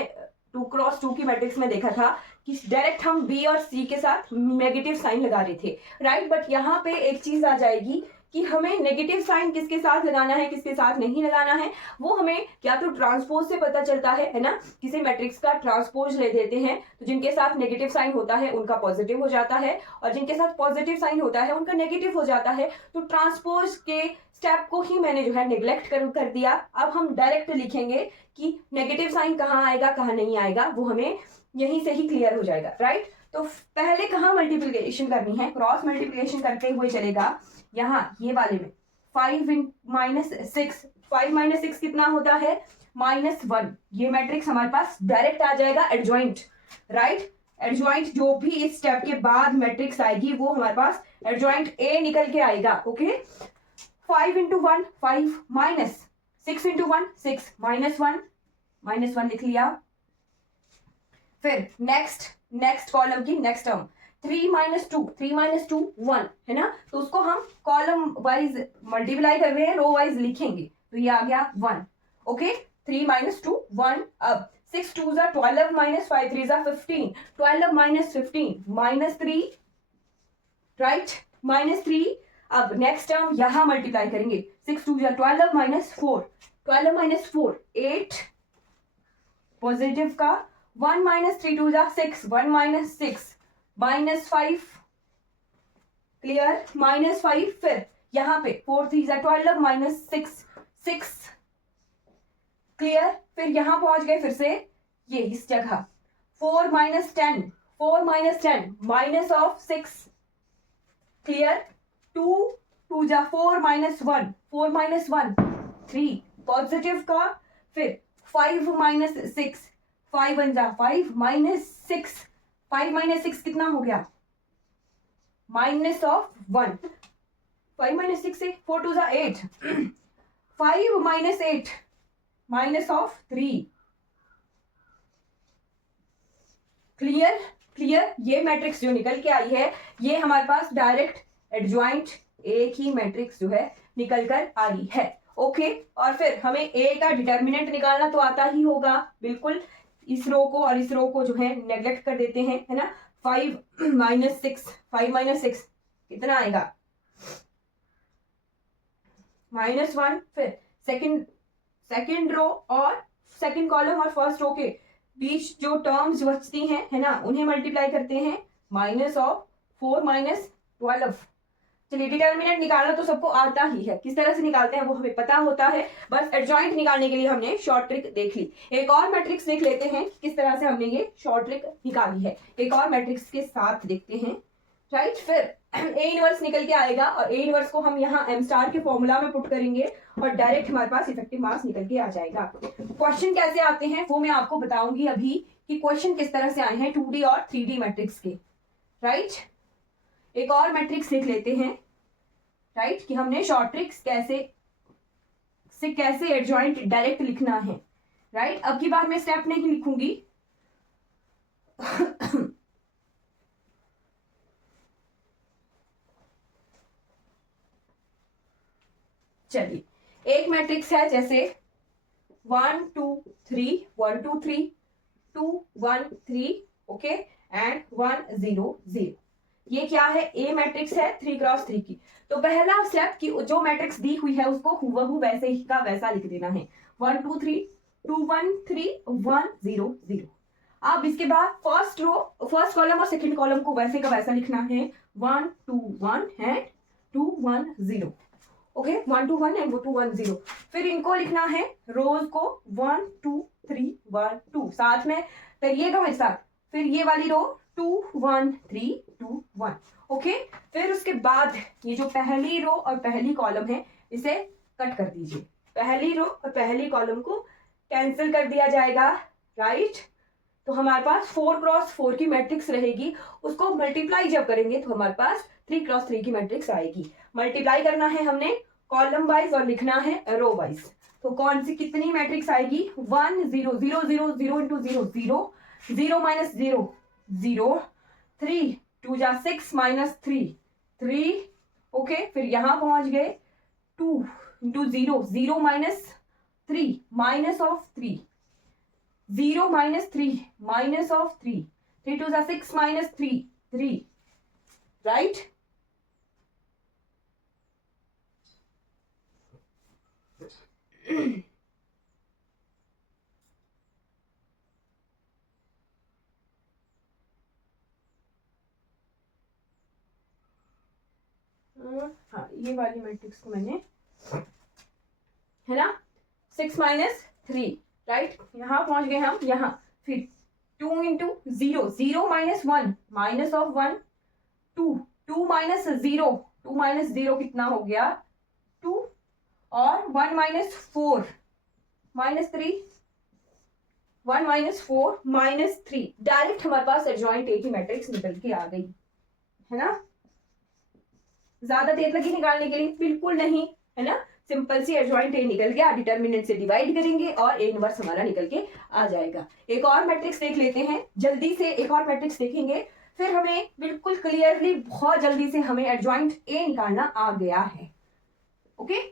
2x2 की मैट्रिक्स में देखा था कि डायरेक्ट हम बी और सी के साथ नेगेटिव साइन लगा रहे थे। राइट, बट यहाँ पे एक चीज आ जाएगी कि हमें नेगेटिव साइन किसके साथ लगाना है, किसके साथ नहीं लगाना है, वो हमें क्या तो ट्रांसपोज से पता चलता है ना। किसी मैट्रिक्स का ट्रांसपोज ले देते हैं तो जिनके साथ नेगेटिव साइन होता है उनका पॉजिटिव हो जाता है, और जिनके साथ पॉजिटिव साइन होता है उनका नेगेटिव हो जाता है। तो ट्रांसपोज के स्टेप को ही मैंने जो है नेग्लेक्ट कर दिया। अब हम डायरेक्ट लिखेंगे कि नेगेटिव साइन कहाँ आएगा कहाँ नहीं आएगा, वो हमें यहीं से ही क्लियर हो जाएगा। राइट, तो पहले कहाँ मल्टीप्लिकेशन करनी है, क्रॉस मल्टीप्लिकेशन करते हुए चलेगा यहाँ ये वाले में 5 -6, 5 - 6 कितना होता है, -1। ये मैट्रिक्स हमारे पास डायरेक्ट आ जाएगा एडजॉइंट। राइट, एडजॉइंट जो भी इस स्टेप के बाद मैट्रिक्स आएगी वो हमारे पास एडजॉइंट ए निकल के आएगा। ओके, 5 × 1 5, -6 × 1 6, -1 लिख लिया। फिर नेक्स्ट कॉलम की नेक्स्ट टर्म 3 - 2, 3 - 2 1, है ना, तो उसको हम कॉलम वाइज मल्टीप्लाई कर रहे हैं, रो वाइज लिखेंगे, तो ये आ गया 1। ओके, 3 - 2 1। अब 6 2 = 12 -5 3 = 15, 12 - 15 -3। राइट, -3। अब नेक्स्ट टर्म यहां मल्टीप्लाई करेंगे, 6 2 = 12 -4, 12 - 4 8 पॉजिटिव का, 1 - 3 2 = 6, 1 - 6 -5। क्लियर, -5। फिर यहां पे 4 3 = 12 -6 6। क्लियर, फिर यहां पहुंच गए, फिर से ये इस जगह 4 - 10, 4 - 10 -6। क्लियर, 2 2 = 4 -1, 4 -1 3 पॉजिटिव का, फिर 5 - 6, 5 1 = 5 -6, 5 - 6 कितना हो गया, -1। 5 - 6 से 4 2 = 8, 5 - 8 -3। क्लियर, ये मैट्रिक्स जो निकल के आई है ये हमारे पास डायरेक्ट एडजॉइंट एक ही मैट्रिक्स जो है निकल कर आई है। ओके, और फिर हमें ए का डिटर्मिनेंट निकालना तो आता ही होगा, बिल्कुल। इस रो को और इस रो को जो है नेग्लेक्ट कर देते हैं, है ना। 5 - 6, 5 - 6 कितना आएगा, -1। फिर सेकंड रो और सेकंड कॉलम और फर्स्ट रो के बीच जो टर्म्स बचती हैं, है ना, उन्हें मल्टीप्लाई करते हैं, -4 - 12। चलिए, डिटर्मिनेंट निकालना तो सबको आता ही है, किस तरह से निकालते हैं वो हमें पता होता है, बस एडजॉइंट निकालने के लिए हमने शॉर्ट ट्रिक देख ली। एक और मैट्रिक्स देख लेते हैं किस तरह से हमने ये शॉर्ट ट्रिक निकाली है, एक और मैट्रिक्स के साथ देखते हैं। राइट, फिर ए इनवर्स निकल के आएगा और ए इनवर्स को हम यहाँ एम स्टार के फॉर्मूला में पुट करेंगे और डायरेक्ट हमारे पास इफेक्टिव मास निकल के आ जाएगा। क्वेश्चन कैसे आते हैं वो मैं आपको बताऊंगी अभी कि क्वेश्चन किस तरह से आए हैं 2D और 3D मैट्रिक्स के। राइट, एक और मैट्रिक्स लिख लेते हैं। राइट, कि हमने शॉर्ट ट्रिक्स कैसे एडजॉइंट डायरेक्ट लिखना है। राइट, अब की बार मैं स्टेप नहीं लिखूंगी। चलिए, एक मैट्रिक्स है जैसे 1 2 3 1 2 3 2 1 3 ओके एंड 1 0 0। ये क्या है? ए मैट्रिक्स है 3 क्रॉस 3 की। तो पहला स्टेप कि जो मैट्रिक्स दी हुई है उसको हुबहू वैसे ही का वैसा लिख देना है। 1 2 3 2 1 3 1 0 0। अब इसके बाद फर्स्ट कॉलम और सेकंड कॉलम को वैसे का वैसा लिखना है। 1 2 1 है 2 1 0 ओके 1 2 1 एंड 2 1 0। फिर इनको लिखना है रोज को 1 2 3 1 2 साथ में करिएगा मेरे साथ। फिर ये वाली रो 2 1 3 2 1 ओके। फिर उसके बाद ये जो पहली रो और पहली कॉलम है इसे कट कर दीजिए। पहली रो और पहली कॉलम को कैंसिल कर दिया जाएगा। राइट, तो हमारे पास 4 क्रॉस 4 की मैट्रिक्स रहेगी। उसको मल्टीप्लाई जब करेंगे तो हमारे पास 3 क्रॉस 3 की मैट्रिक्स आएगी। मल्टीप्लाई करना है हमने कॉलम वाइज और लिखना है रो वाइज। तो कौन सी कितनी मैट्रिक्स आएगी? 1 0 0 0 0 इंटू 0 0 0 माइनस 0 0 3 2 जा 6 माइनस 3 3 ओके। फिर यहां पहुंच गए 2 into 0 0 minus 3 minus of 3 0 minus 3 minus of 3 3 2 जा 6 माइनस 3 3 राइट। हाँ, ये वाली मैट्रिक्स को मैंने है ना 6 माइनस 3 राइट। यहां पहुंच गए हम यहां। फिर 2 into 0 0 minus 1 minus of 1 2 2 minus 0 2 minus 0 कितना हो गया 2 और 1 minus 4 minus 3 1 minus 4 minus 3। Direct हमारे पास एडजॉइंट ए की मैट्रिक्स निकल के आ गई है ना। ज्यादा देर लगी निकालने के लिए? बिल्कुल नहीं, है ना। सिंपल सी एडजॉइंट ए निकल गया, डिटर्मिनेंट से डिवाइड करेंगे और ए इनवर्स हमारा निकल के आ जाएगा। एक और मैट्रिक्स देख लेते हैं जल्दी से। एक और मैट्रिक्स देखेंगे फिर हमें बिल्कुल क्लियरली बहुत जल्दी से हमें एडजॉइंट ए निकालना आ गया है। ओके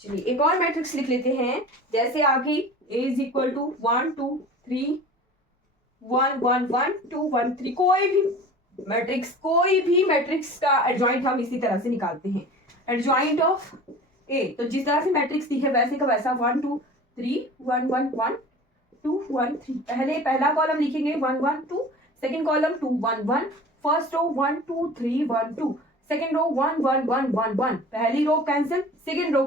चलिए एक और मैट्रिक्स लिख लेते हैं। जैसे आ गई a इज इक्वल टू 1 2 3 1 1 1 2 1 3। कोई भी मैट्रिक्स का एडजॉइंट हम इसी तरह से निकालते हैं। एडजॉइंट ऑफ ए, तो जिस तरह से मैट्रिक्स दी है वैसे का वैसा 1 2 3 1 1 1 2 1 3। पहला कॉलम लिखेंगे 1 1 2, second column 2 1 1, first row 1 2 3 1 2, second row 1 1 1 1 1। पहली रो कैंसिल, सेकेंड रो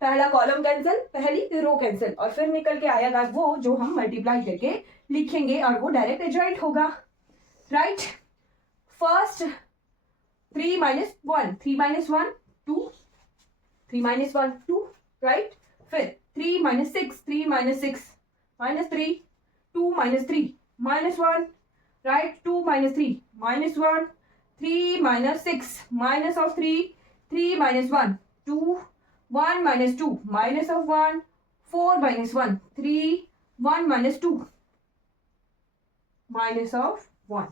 पहला कॉलम कैंसिल, पहली रो कैंसिल और फिर निकल के आएगा वो जो हम मल्टीप्लाई करके लिखेंगे और वो डायरेक्ट एडजॉइंट होगा। Right, first 3 minus 1 3 minus 1 2 3 minus 1 2 right. फिर 3 minus 6 3 minus 6 minus 3 2 minus 3 minus 1 right. 2 minus 3 minus 1 3 minus 6 minus of 3 3 minus 1 2 1 minus 2 minus of 1 4 minus 1 3 1 minus 2 minus of 1।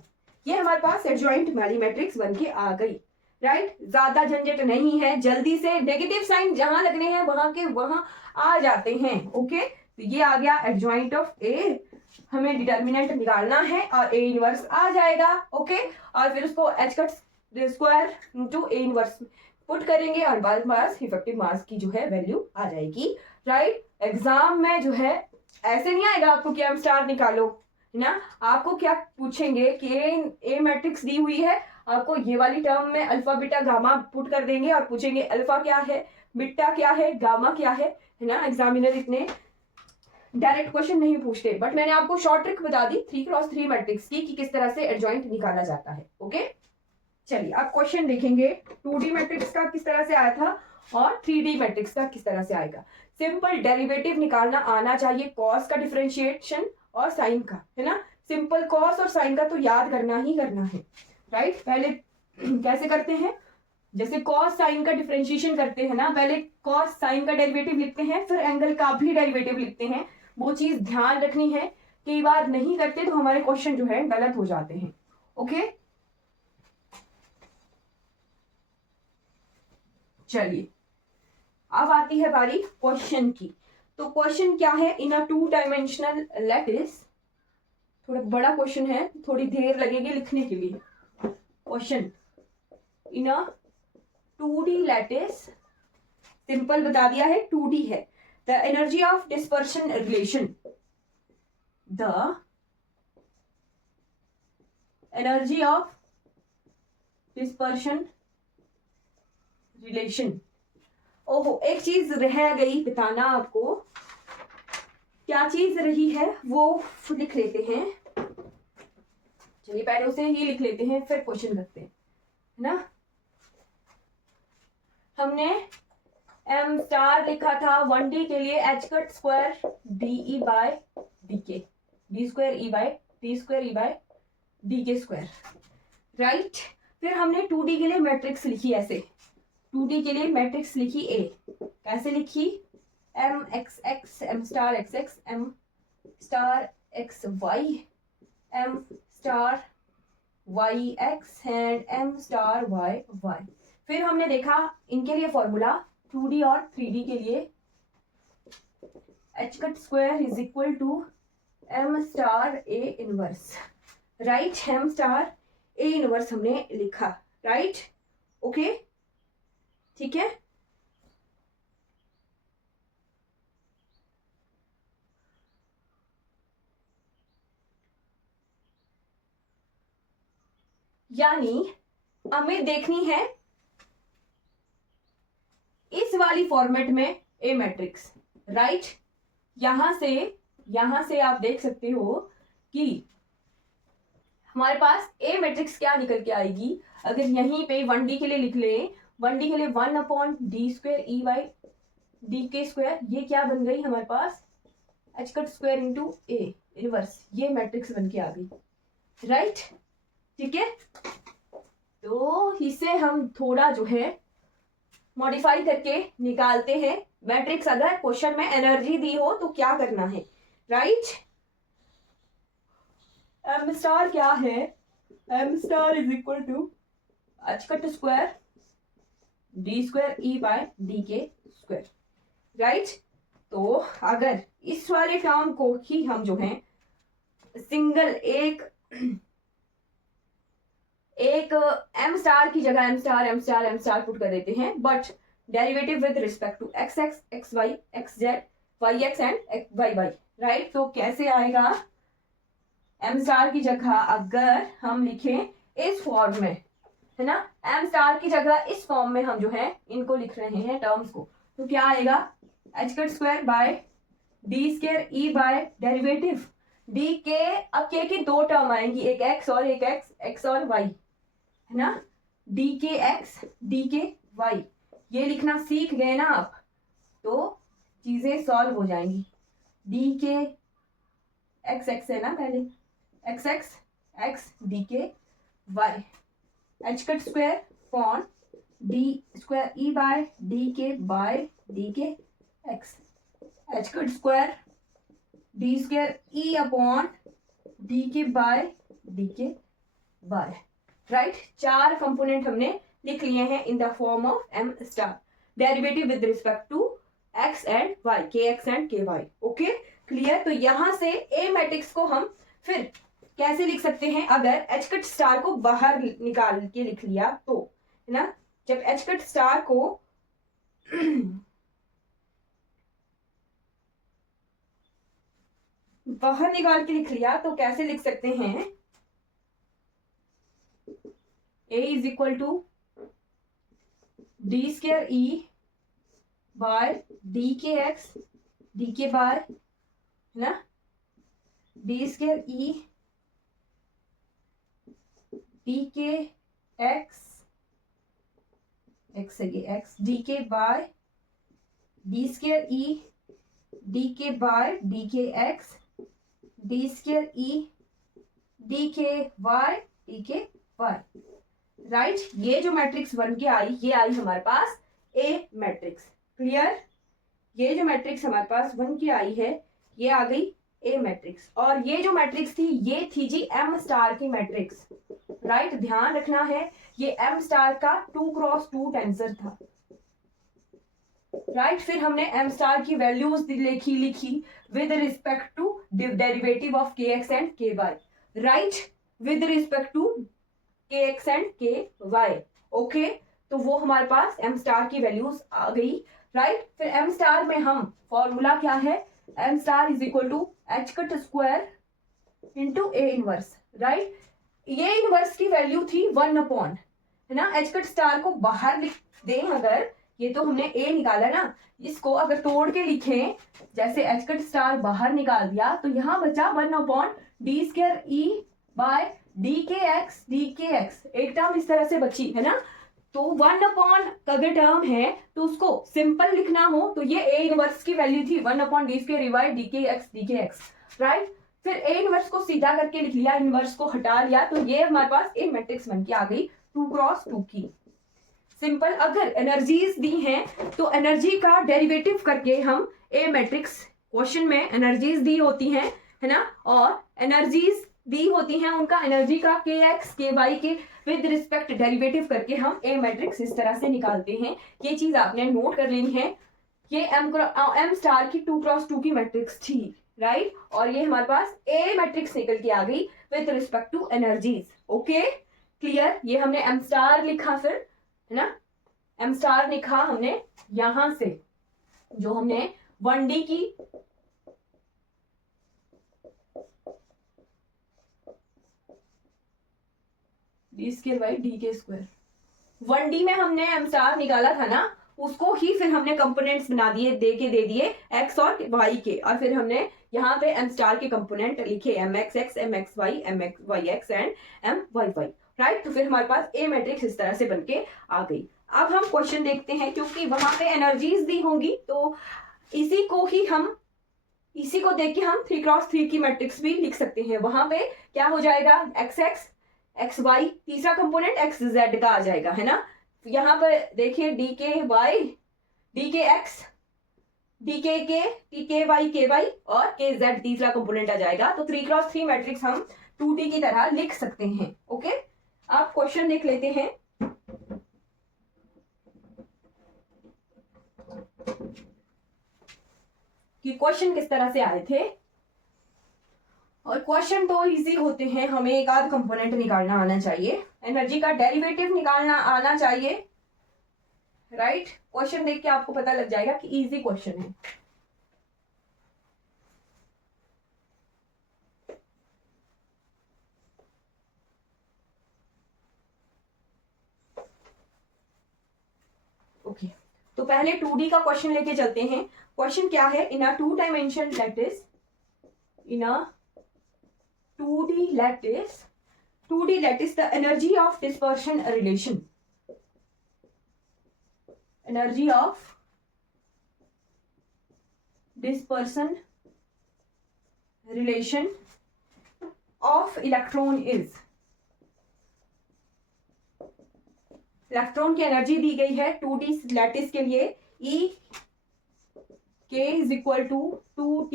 ये हमारे पास एडजॉइंट वाली मैट्रिक्स बन के आ गई। राइट, ज्यादा झंझट नहीं है, जल्दी से नेगेटिव साइन जहां लगने हैं वहां के वहां आ जाते हैं। ओके, तो ये आ गया एडजॉइंट ऑफ ए। हमें डिटर्मिनेंट निकालना है और ए इनवर्स आ जाएगा। ओके, और फिर उसको H cut square into a inverse put करेंगे और बाद में इफेक्टिव मास की जो है वैल्यू आ जाएगी। राइट, एग्जाम में जो है ऐसे नहीं आएगा आपको कि एम स्टार निकालो, है ना। आपको क्या पूछेंगे कि ए मैट्रिक्स दी हुई है, आपको ये वाली टर्म में अल्फा बीटा गामा पुट कर देंगे और पूछेंगे अल्फा क्या है, बीटा क्या है, गामा क्या है ना। एग्जामिनर इतने डायरेक्ट क्वेश्चन नहीं पूछते, बट मैंने आपको शॉर्ट ट्रिक बता दी 3x3 मैट्रिक्स की कि किस तरह से एडजॉइंट निकाला जाता है। ओके, चलिए अब क्वेश्चन देखेंगे 2D मैट्रिक्स का किस तरह से आया था और 3D मैट्रिक्स का किस तरह से आएगा। सिंपल डेरिवेटिव निकालना आना चाहिए, कॉस का डिफरेंशिएशन और साइन का, है ना। सिंपल कॉस और साइन का तो याद करना ही करना है, राइट। पहले कैसे करते हैं, जैसे कॉस साइन का डिफरेंशिएशन करते हैं ना, पहले कॉस साइन का डेरिवेटिव लिखते हैं, फिर एंगल का भी डेरिवेटिव लिखते हैं। वो चीज ध्यान रखनी है, कई बार नहीं करते तो हमारे क्वेश्चन जो है गलत हो जाते हैं। ओके, चलिए अब आती है बारी क्वेश्चन की। तो क्वेश्चन क्या है, इन अ 2 डायमेंशनल लैटिस, थोड़ा बड़ा क्वेश्चन है, थोड़ी देर लगेगी लिखने के लिए। Question in a 2D lattice, simple बता दिया है 2D है। The energy of dispersion relation, the energy of dispersion relation. ओहो, एक चीज रह गई बताना आपको, क्या चीज रही है वो लिख लेते हैं। चलिए पहले उसे ही लिख लेते हैं फिर क्वेश्चन करते हैं, है ना। हमने एम स्टार लिखा था 1D के लिए h cut square DE by DK, D square E by D square E by DK square, right. फिर हमने 2D के लिए मैट्रिक्स लिखी ऐसे, 2D के लिए मैट्रिक्स लिखी A, कैसे लिखी, M x x M star x x M star x y M star y x and M star y y। फिर हमने देखा इनके लिए फॉर्मूला 2D और 3D के लिए, h cut square is equal to M star A inverse, right. M star A inverse हमने लिखा, राइट। ओके, ठीक है। यानी हमें देखनी है इस वाली फॉर्मेट में ए मैट्रिक्स, राइट। यहां से आप देख सकते हो कि हमारे पास ए मैट्रिक्स क्या निकल के आएगी। अगर यहीं पे 1D के लिए लिख लें, 1D के लिए 1/D square E by DK square, ये क्या बन गई हमारे पास, h cut square into A inverse, ये मैट्रिक्स बन के आ गई, राइट। ठीक है, तो इसे हम थोड़ा जो है मॉडिफाई करके निकालते हैं मैट्रिक्स। अगर क्वेश्चन में एनर्जी दी हो तो क्या करना है, राइट। एम स्टार क्या है, m star is equal to h cut square D square E by DK square, right. तो अगर इस वाले टर्म को ही हम जो है सिंगल एक एम स्टार की जगह एम स्टार पुट कर देते हैं, but derivative with respect to x x x y x z y x and y y, right. तो कैसे आएगा, एम स्टार की जगह अगर हम लिखें इस फॉर्म में, है ना, एम स्टार की जगह इस फॉर्म में हम जो है इनको लिख रहे हैं टर्म्स को, तो क्या आएगा, H cut square by d square e bye derivative D के। अब के की 2 टर्म आएंगी, एक एक्स और एक एक्स और वाई, है ना, D k x d k Y. ये लिखना सीख गए ना आप, तो चीजें सॉल्व हो जाएंगी। डी के एक्स एक्स है ना, पहले x x x d k y, h cut square upon d square e by d k by d k x, h cut square d square e upon d k by d k by, right. 4 component हमने लिख लिए हैं in the form of m star, derivative with respect to x and y, k x and k y. Okay, clear. तो यहां से ए मैट्रिक्स को हम फिर कैसे लिख सकते हैं, अगर एच कट स्टार को बाहर निकाल के लिख लिया तो, है ना, जब एच कट स्टार को बाहर निकाल के लिख लिया तो कैसे लिख सकते हैं, A is equal to d square e by d k x d k bar, है ना, d square e d k x x x d k by d square e d k by d k x d square e d k y d k y, right. ये जो मैट्रिक्स बन के आई ये आई हमारे पास ए मैट्रिक्स, क्लियर। ये जो मैट्रिक्स हमारे पास बन के आई है ये आ गई ए मैट्रिक्स, और ये जो मैट्रिक्स थी ये थी जी एम स्टार की मैट्रिक्स, राइट। ध्यान रखना है ये एम स्टार का 2x2 टेंसर था, राइट। फिर हमने एम स्टार की वैल्यूज लिखी with respect to derivative of k x and k y, right, with respect to k x and k y, okay. तो वो हमारे पास एम स्टार की वैल्यूज आ गई, राइट। फिर एम स्टार में हम फॉर्मूला क्या है, m star is equal to h cut square into a inverse, right. ये इनवर्स की वैल्यू थी 1/, है ना। एच कट स्टार को बाहर लिख दें अगर, ये तो हमने ए निकाला ना, इसको अगर तोड़ के लिखें जैसे एच कट स्टार बाहर निकाल दिया तो यहाँ बचा 1/, D square e by d k x, एक टर्म इस तरह से बची, है ना। तो 1/, अगर टर्म है तो उसको सिंपल लिखना हो तो ये ए इनवर्स की वैल्यू थी 1/, D square by d k x, right. फिर ए इनवर्स को सीधा करके लिख लिया, इनवर्स को हटा लिया, तो ये हमारे पास ए मैट्रिक्स बन के आ गई 2x2 की, सिंपल। अगर एनर्जीज दी हैं तो एनर्जी का डेरिवेटिव करके हम ए मैट्रिक्स, क्वेश्चन में एनर्जीज दी होती हैं, है ना, और एनर्जीज दी होती हैं उनका एनर्जी का के एक्स के वाई के विद रिस्पेक्ट डेरिवेटिव करके हम ए मैट्रिक्स इस तरह से निकालते हैं। ये चीज आपने नोट कर लेनी है। ये एम स्टार की 2x2 की मैट्रिक्स थी, राइट, और ये हमारे पास ए मैट्रिक्स निकल के आ गई with respect to energies, okay, clear. ये हमने एम स्टार लिखा, फिर, है ना, एम स्टार लिखा हमने यहां से, जो हमने 1D की D square by D k square, 1D में हमने एम स्टार निकाला था ना, उसको ही फिर हमने कंपोनेंट्स बना दिए, दे दिए एक्स और वाई के, और फिर हमने यहाँ पे एम स्टार के कंपोनेंट लिखे m x x, m x y x and m y y, right. तो फिर हमारे पास ए मैट्रिक्स इस तरह से बनके आ गई। अब हम क्वेश्चन देखते हैं, क्योंकि वहां पे एनर्जीज दी होंगी तो इसी को देख के हम 3x3 की मैट्रिक्स भी लिख सकते हैं। वहां पे क्या हो जाएगा, एक्स एक्स एक्स वाई, तीसरा कंपोनेंट एक्स जेड का आ जाएगा, है ना। यहाँ पर देखिए D k y d k x d k Y और के जेड तीसरा कंपोनेंट आ जाएगा। तो 3x3 मैट्रिक्स हम 2D की तरह लिख सकते हैं, ओके। आप क्वेश्चन देख लेते हैं। कि क्वेश्चन किस तरह से आए थे, और क्वेश्चन तो इजी होते हैं, हमें एक आध कंपोनेंट निकालना आना चाहिए, एनर्जी का डेरिवेटिव निकालना आना चाहिए, राइट। क्वेश्चन देख के आपको पता लग जाएगा कि इजी क्वेश्चन है। ओके, तो पहले 2D का क्वेश्चन लेके चलते हैं। क्वेश्चन क्या है, इन अ 2 dimension lattice, in a 2D lattice, the energy of dispersion relation, energy of dispersion relation of electron is, electron की एनर्जी दी गई है 2D लैटिस के लिए, E k is equal to 2T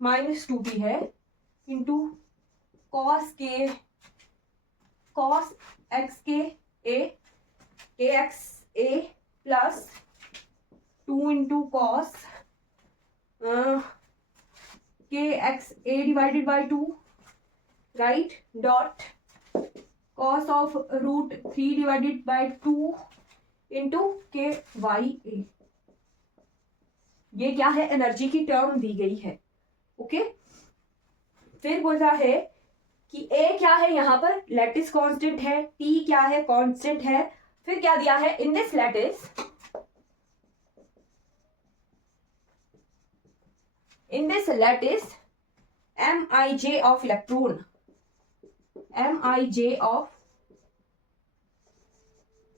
minus 2T है, into cos x k x a plus 2 into cos k x a divided by 2, right, dot cos of root 3 divided by 2 into k y a. ये क्या है, एनर्जी की टर्म दी गई है, ओके। फिर बोला है कि ए क्या है, यहाँ पर लैटिस कांस्टेंट है, टी क्या है, कांस्टेंट है। फिर क्या दिया है, in this lattice Mij of electron, Mij of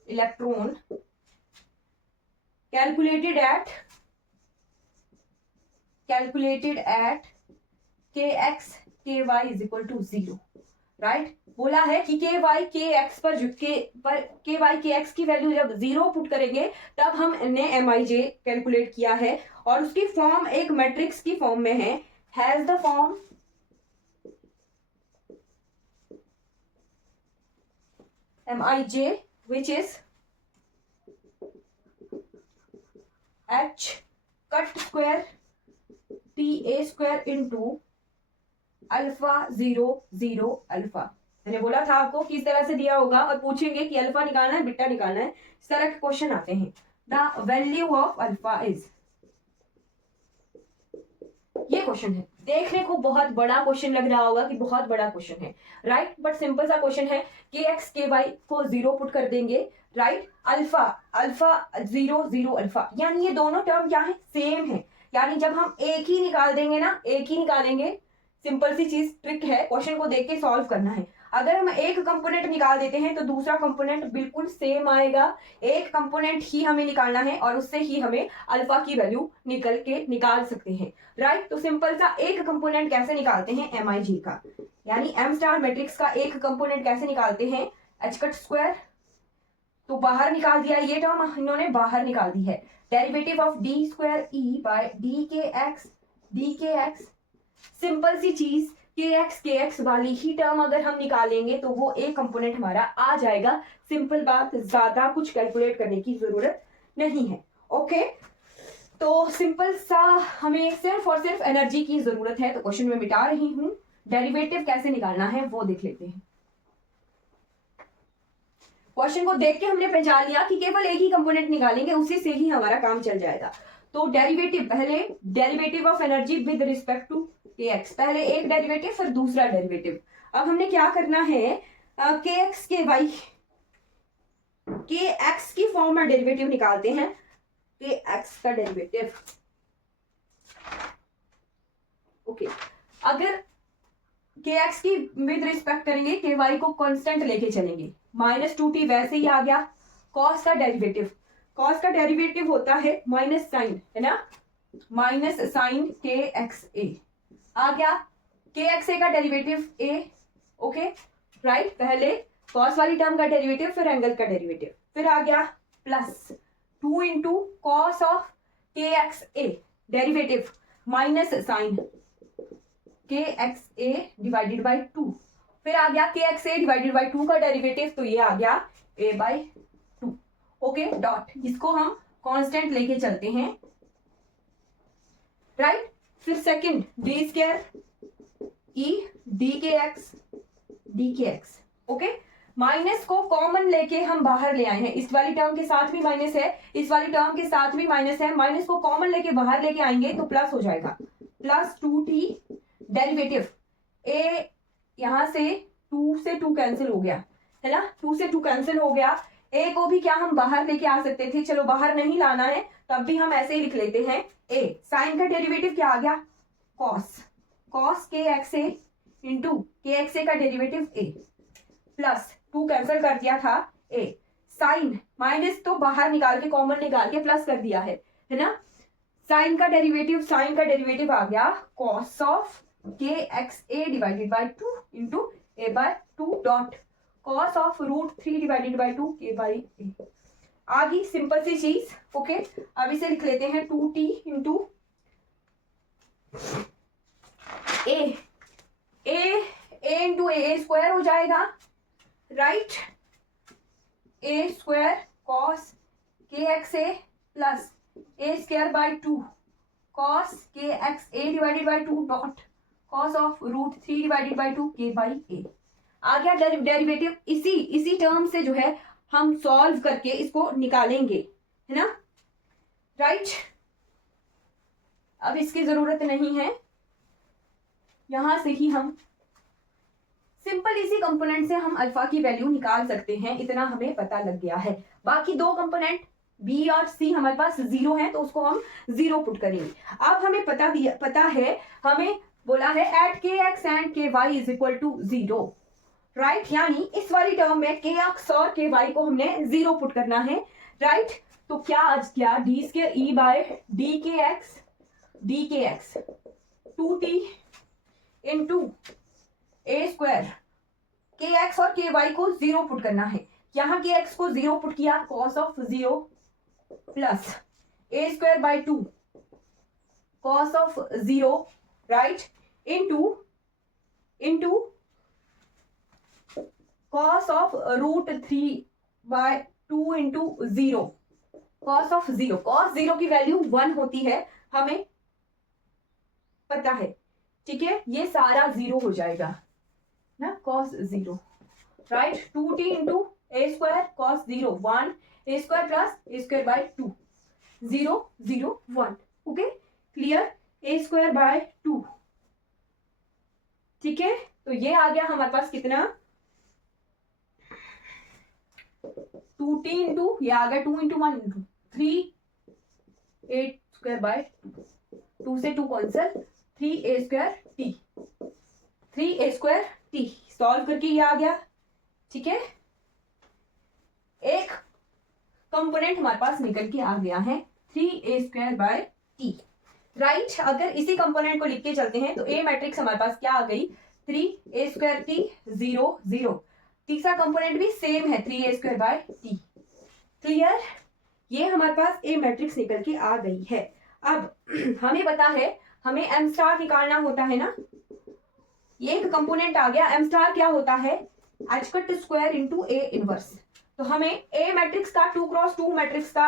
electron calculated at kx ky is equal to 0, right. बोला है कि ky kx पर ky kx की वैल्यू जब 0 पुट करेंगे तब हमने Mij कैलकुलेट किया है, और उसकी फॉर्म एक मैट्रिक्स की फॉर्म में है, has the form Mij which is h cut square ta square into alpha 0 0 alpha. मैंने बोला था आपको कि इस तरह से दिया होगा और पूछेंगे कि अल्फा निकालना है बीटा निकालना है, इस तरह के क्वेश्चन आते हैं। The value of alpha is, ये क्वेश्चन है, देखने को बहुत बड़ा क्वेश्चन लग रहा होगा कि बहुत बड़ा क्वेश्चन है, राइट, बट सिंपल सा क्वेश्चन है। के एक्स के वाई को 0 पुट कर देंगे, राइट। अल्फा 0 0 अल्फा, यानी ये दोनों टर्म क्या है, सेम है, यानी जब हम एक ही निकाल देंगे ना, एक ही निकालेंगे, सिंपल सी चीज ट्रिक है, क्वेश्चन को देख के सॉल्व करना है। अगर हम एक कंपोनेंट निकाल देते हैं तो दूसरा कंपोनेंट बिल्कुल सेम आएगा, एक कंपोनेंट ही हमें निकालना है और उससे ही हमें अल्फा की वैल्यू निकाल सकते हैं, राइट। तो सिंपल सा एक कंपोनेंट कैसे निकालते हैं, Mij का, यानी एम स्टार मैट्रिक्स का एक कंपोनेंट कैसे निकालते हैं, एच कट स्क्वायर, तो बाहर निकाल दिया, ये टर्म इन्होंने बाहर निकाल दी है, derivative of D square e by d k x, simple सी चीज, के एक्स वाली ही टर्म अगर हम निकालेंगे तो वो एक कंपोनेंट हमारा आ जाएगा, सिंपल बात, ज्यादा कुछ कैलकुलेट करने की जरूरत नहीं है, ओके। तो सिंपल सा हमें सिर्फ और सिर्फ एनर्जी की जरूरत है, तो क्वेश्चन में मिटा रही हूं, डेरिवेटिव कैसे निकालना है वो देख लेते हैं। क्वेश्चन को देख के हमने पहचान लिया कि केवल एक ही कंपोनेंट निकालेंगे, उसी से ही हमारा काम चल जाएगा। तो डेरिवेटिव, पहले derivative of energy with respect to k x, पहले एक डेरिवेटिव फिर दूसरा डेरिवेटिव। अब हमने क्या करना है, के एक्स के वाई, के एक्स की फॉर्म में डेरिवेटिव निकालते हैं, के एक्स का डेरिवेटिव, ओके। अगर के एक्स की विद रिस्पेक्ट करेंगे, के वाई को कांस्टेंट लेके चलेंगे, -2t वैसे ही आ गया। कॉस का डेरिवेटिव, कॉस का डेरिवेटिव होता है माइनस साइन, है ना, minus sine k x a आ गया, के एक्स ए का डेरिवेटिव ए, ओके, राइट। पहले कॉस वाली टर्म का डेरिवेटिव, फिर एंगल का डेरिवेटिव, फिर आ गया plus 2 into cos of k x a derivative minus sine k x a divided by 2, फिर आ गया k x a divided by 2 का डेरिवेटिव, तो ये आ गया a बाई 2, ओके, डॉट, इसको हम कांस्टेंट लेके चलते हैं, राइट। फिर second D square e d k x, okay. Minus को कॉमन लेके हम बाहर ले आए हैं, इस वाली टर्म के साथ भी माइनस है, इस वाली टर्म के साथ भी माइनस है, माइनस को कॉमन लेके बाहर लेके आएंगे तो प्लस हो जाएगा, प्लस 2t डेरिवेटिव ए, यहां से 2 से 2 कैंसिल हो गया, है ना, 2 से 2 कैंसिल हो गया। ए को भी क्या हम बाहर लेके आ सकते थे, चलो बाहर नहीं लाना है तब भी हम ऐसे ही लिख लेते हैं, ए साइन का डेरिवेटिव क्या आ गया, कॉस के एक्स ए इंटू के एक्स ए का डेरिवेटिव ए, प्लस 2 कैंसिल कर दिया था ए, साइन माइनस तो बाहर निकाल के कॉमन निकाल के प्लस कर दिया है ना, साइन का डेरिवेटिव आ गया cos of k x a divided by 2 into a by 2 dot cos of √3 divided by 2 k by ए, आ गई सिंपल सी चीज, ओके। अब इसे लिख लेते हैं 2t into a into a square हो जाएगा, right, a square cos k x a plus a square by 2 cos k x a divided by 2 dot cos of √3 divided by 2 k by ए, आ गया डेरिवेटिव। इसी टर्म से जो है हम सॉल्व करके इसको निकालेंगे, है ना, राइट। अब इसकी जरूरत नहीं है, यहां से ही हम सिंपल इसी कंपोनेंट से हम अल्फा की वैल्यू निकाल सकते हैं, इतना हमें पता लग गया है। बाकी दो कंपोनेंट बी और सी हमारे पास जीरो है, तो उसको हम जीरो पुट करेंगे। अब हमें पता है, हमें बोला है at k x and k y is equal to zero, right. यानी इस वाली टर्म में के एक्स और के वाई को हमने जीरो पुट करना है, राइट। तो क्या आज क्या D square e by d k x 2t into a square के एक्स और के वाई को जीरो पुट करना है। यहां के एक्स को जीरो पुट किया, cos of zero plus a square by 2 cos of zero, right, into cos of root 3 by 2 into zero, cos of zero. Cos zero की वैल्यू 1 होती है, हमें पता है, ठीक है। ये सारा जीरो हो जाएगा ना, cos zero, right. 2t into a square cos zero 1 A square plus a square by 2 0 0 1, okay clear. A square by 2, ठीक है। तो ये आ गया हमारे पास कितना 2t इंटू, ये आ गया 2 into 1 into 3 A square by 2 से 2 कैंसिल 3 ए स्क्वायर टी, 3 ए स्क्वायर टी सॉल्व करके ये आ गया, ठीक है। एक कंपोनेंट हमारे पास निकल के आ गया है 3 ए स्क्वायर बाय टी, राइट। अगर इसी कंपोनेंट को लिख के चलते हैं तो ए मैट्रिक्स हमारे पास क्या आ गई 3 ए स्क्वायर टी 0 0। तीसरा कंपोनेंट भी सेम है 3 ए स्क्वायर बाय टी, क्लियर। ये हमारे पास ए मैट्रिक्स निकल के आ गई है। अब हमें पता है हमें एम स्टार निकालना होता है ना, ये एक कंपोनेंट आ गया। एम स्टार क्या होता है H cut square into a inverse. तो हमें ए मैट्रिक्स का 2 क्रॉस 2 मैट्रिक्स का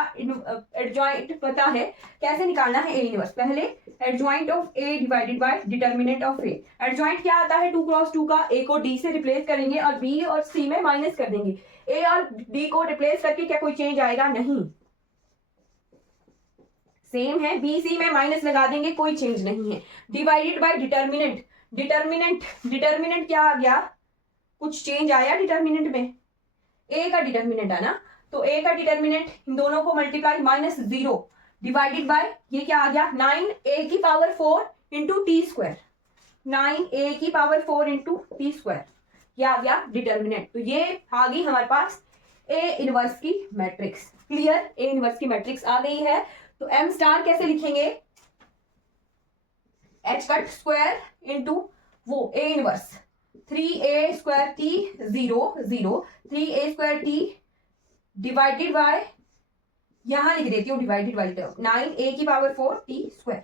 एडजॉइंट पता है, कैसे निकालना है ए इनवर्स। पहले adjoint of A divided by determinant of A. Adjoint क्या आता है 2 क्रॉस 2 का, ए को डी से रिप्लेस करेंगे और बी और सी में माइनस कर देंगे। ए और डी को रिप्लेस करके क्या कोई चेंज आएगा, नहीं, सेम है। बी सी में माइनस लगा देंगे, कोई चेंज नहीं है। डिवाइडेड बाय डिटर्मिनेंट, डिटर्मिनेंट क्या आ गया, कुछ चेंज आया डिटर्मिनेंट में, ए का डिटर्मिनेंट है ना, तो ए का डिटर्मिनेंट इन दोनों को मल्टीप्लाई माइनस 0 डिवाइडेड बाय ये क्या आ गया 9 ए की पावर 4 इंटू टी स्क्वायर, 9 ए की पावर 4 इंटू टी स्क्वायर, ये आ गया डिटर्मिनेंट। तो ये आ गई हमारे पास ए इनवर्स की मैट्रिक्स, क्लियर। ए इनवर्स की मैट्रिक्स आ गई है। तो एम स्टार कैसे लिखेंगे, एच कट स्क्वायर इंटू वो A inverse 3a square T 0 0 3a square T divided by, यहां लिख देती हूँ डिवाइडेड वाली टर्म 9a की पावर 4 टी स्क्वायर,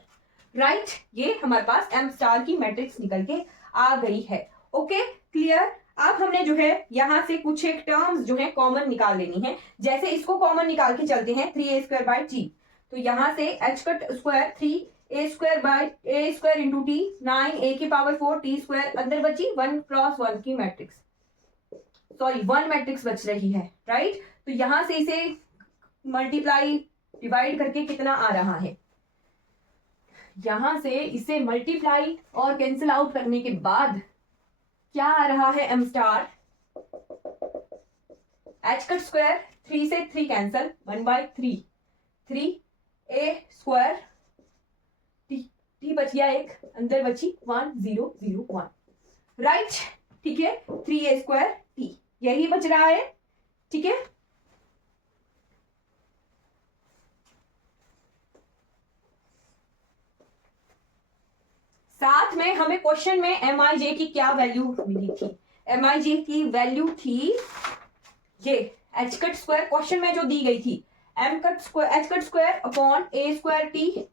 राइट। ये हमारे पास एम स्टार की मैट्रिक्स निकल के आ गई है, ओके क्लियर। अब हमने जो है यहां से कुछ एक टर्म्स जो है कॉमन निकाल लेनी है। जैसे इसको कॉमन निकाल के चलते हैं 3a स्क्वायर बाय टी, तो यहां से H cut square 3a square by A square into T 9a की पावर 4 टी स्क्वायर, अंदर बची 1 क्रॉस 1 की मैट्रिक्स, सॉरी 1 मैट्रिक्स बच रही है, राइट। तो यहां से इसे मल्टीप्लाई डिवाइड करके कितना आ रहा है, यहां से इसे मल्टीप्लाई और कैंसिल आउट करने के बाद क्या आ रहा है m star, h cut square 3 से 3 कैंसिल 1/3 3a स्क्वायर टी बच गया एक, अंदर बची 1 0 0 1, राइट, ठीक है। 3a स्क्वायर टी यही बच रहा है, ठीक है। साथ में हमें क्वेश्चन में MIJ की क्या वैल्यू मिली थी, MIJ की वैल्यू थी ये एच कट स्क्वायर, क्वेश्चन में जो दी गई थी m cut square h cut square upon a square t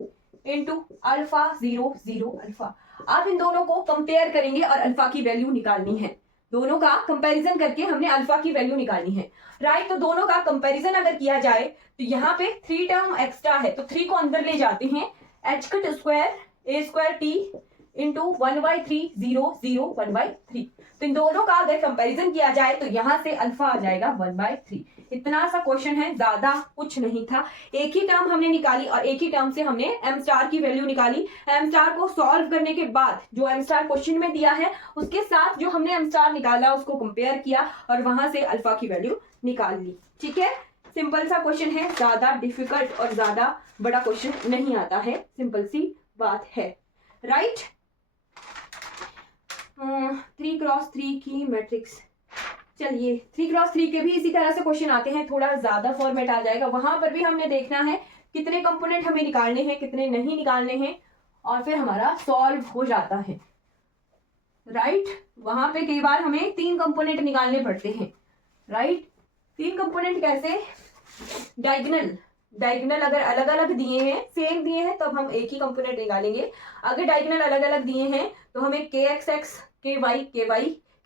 into alpha 0 0 alpha. आप इन दोनों को कंपेयर करेंगे और अल्फा की वैल्यू निकालनी है, दोनों का कंपैरिजन करके हमने अल्फा की वैल्यू निकालनी है, राइट। तो दोनों का कंपैरिजन अगर किया जाए तो यहाँ पे 3 टर्म एक्स्ट्रा है, तो 3 को अंदर ले जाते हैं, एच कट स्क्वायर ए स्क्वायर टी इंटू 1/3 0 0 1/3। तो इन दोनों का अगर कंपैरिजन किया जाए तो यहां से अल्फा आ जाएगा 1/3। इतना सा क्वेश्चन है, ज्यादा कुछ नहीं था। एक ही टर्म हमने निकाली और एक ही टर्म से हमने एम स्टार की वैल्यू निकाली। एम स्टार को सॉल्व करने के बाद जो एम स्टार क्वेश्चन में दिया है उसके साथ जो हमने एम स्टार निकाला उसको कंपेयर किया और वहां से अल्फा की वैल्यू निकाल ली। ठीक है, सिंपल सा क्वेश्चन है, ज्यादा डिफिकल्ट और ज्यादा बड़ा क्वेश्चन नहीं आता है, सिंपल सी बात है। राइट, 3x3 की मैट्रिक्स, चलिए 3x3 के भी इसी तरह से क्वेश्चन आते हैं, थोड़ा ज्यादा फॉर्मेट आ जाएगा। वहां पर भी हमने देखना है कितने कंपोनेंट हमें निकालने हैं, कितने नहीं निकालने हैं, और फिर हमारा सॉल्व हो जाता है। राइट, वहां पे कई बार हमें 3 कंपोनेंट निकालने पड़ते हैं। राइट, 3 कंपोनेंट कैसे? डायगोनल अगर अलग अलग दिए हैं, सेम दिए हैं, तब हम एक ही कंपोनेंट निकालेंगे। अगर डायगोनल अलग अलग दिए हैं तो हमें kx ky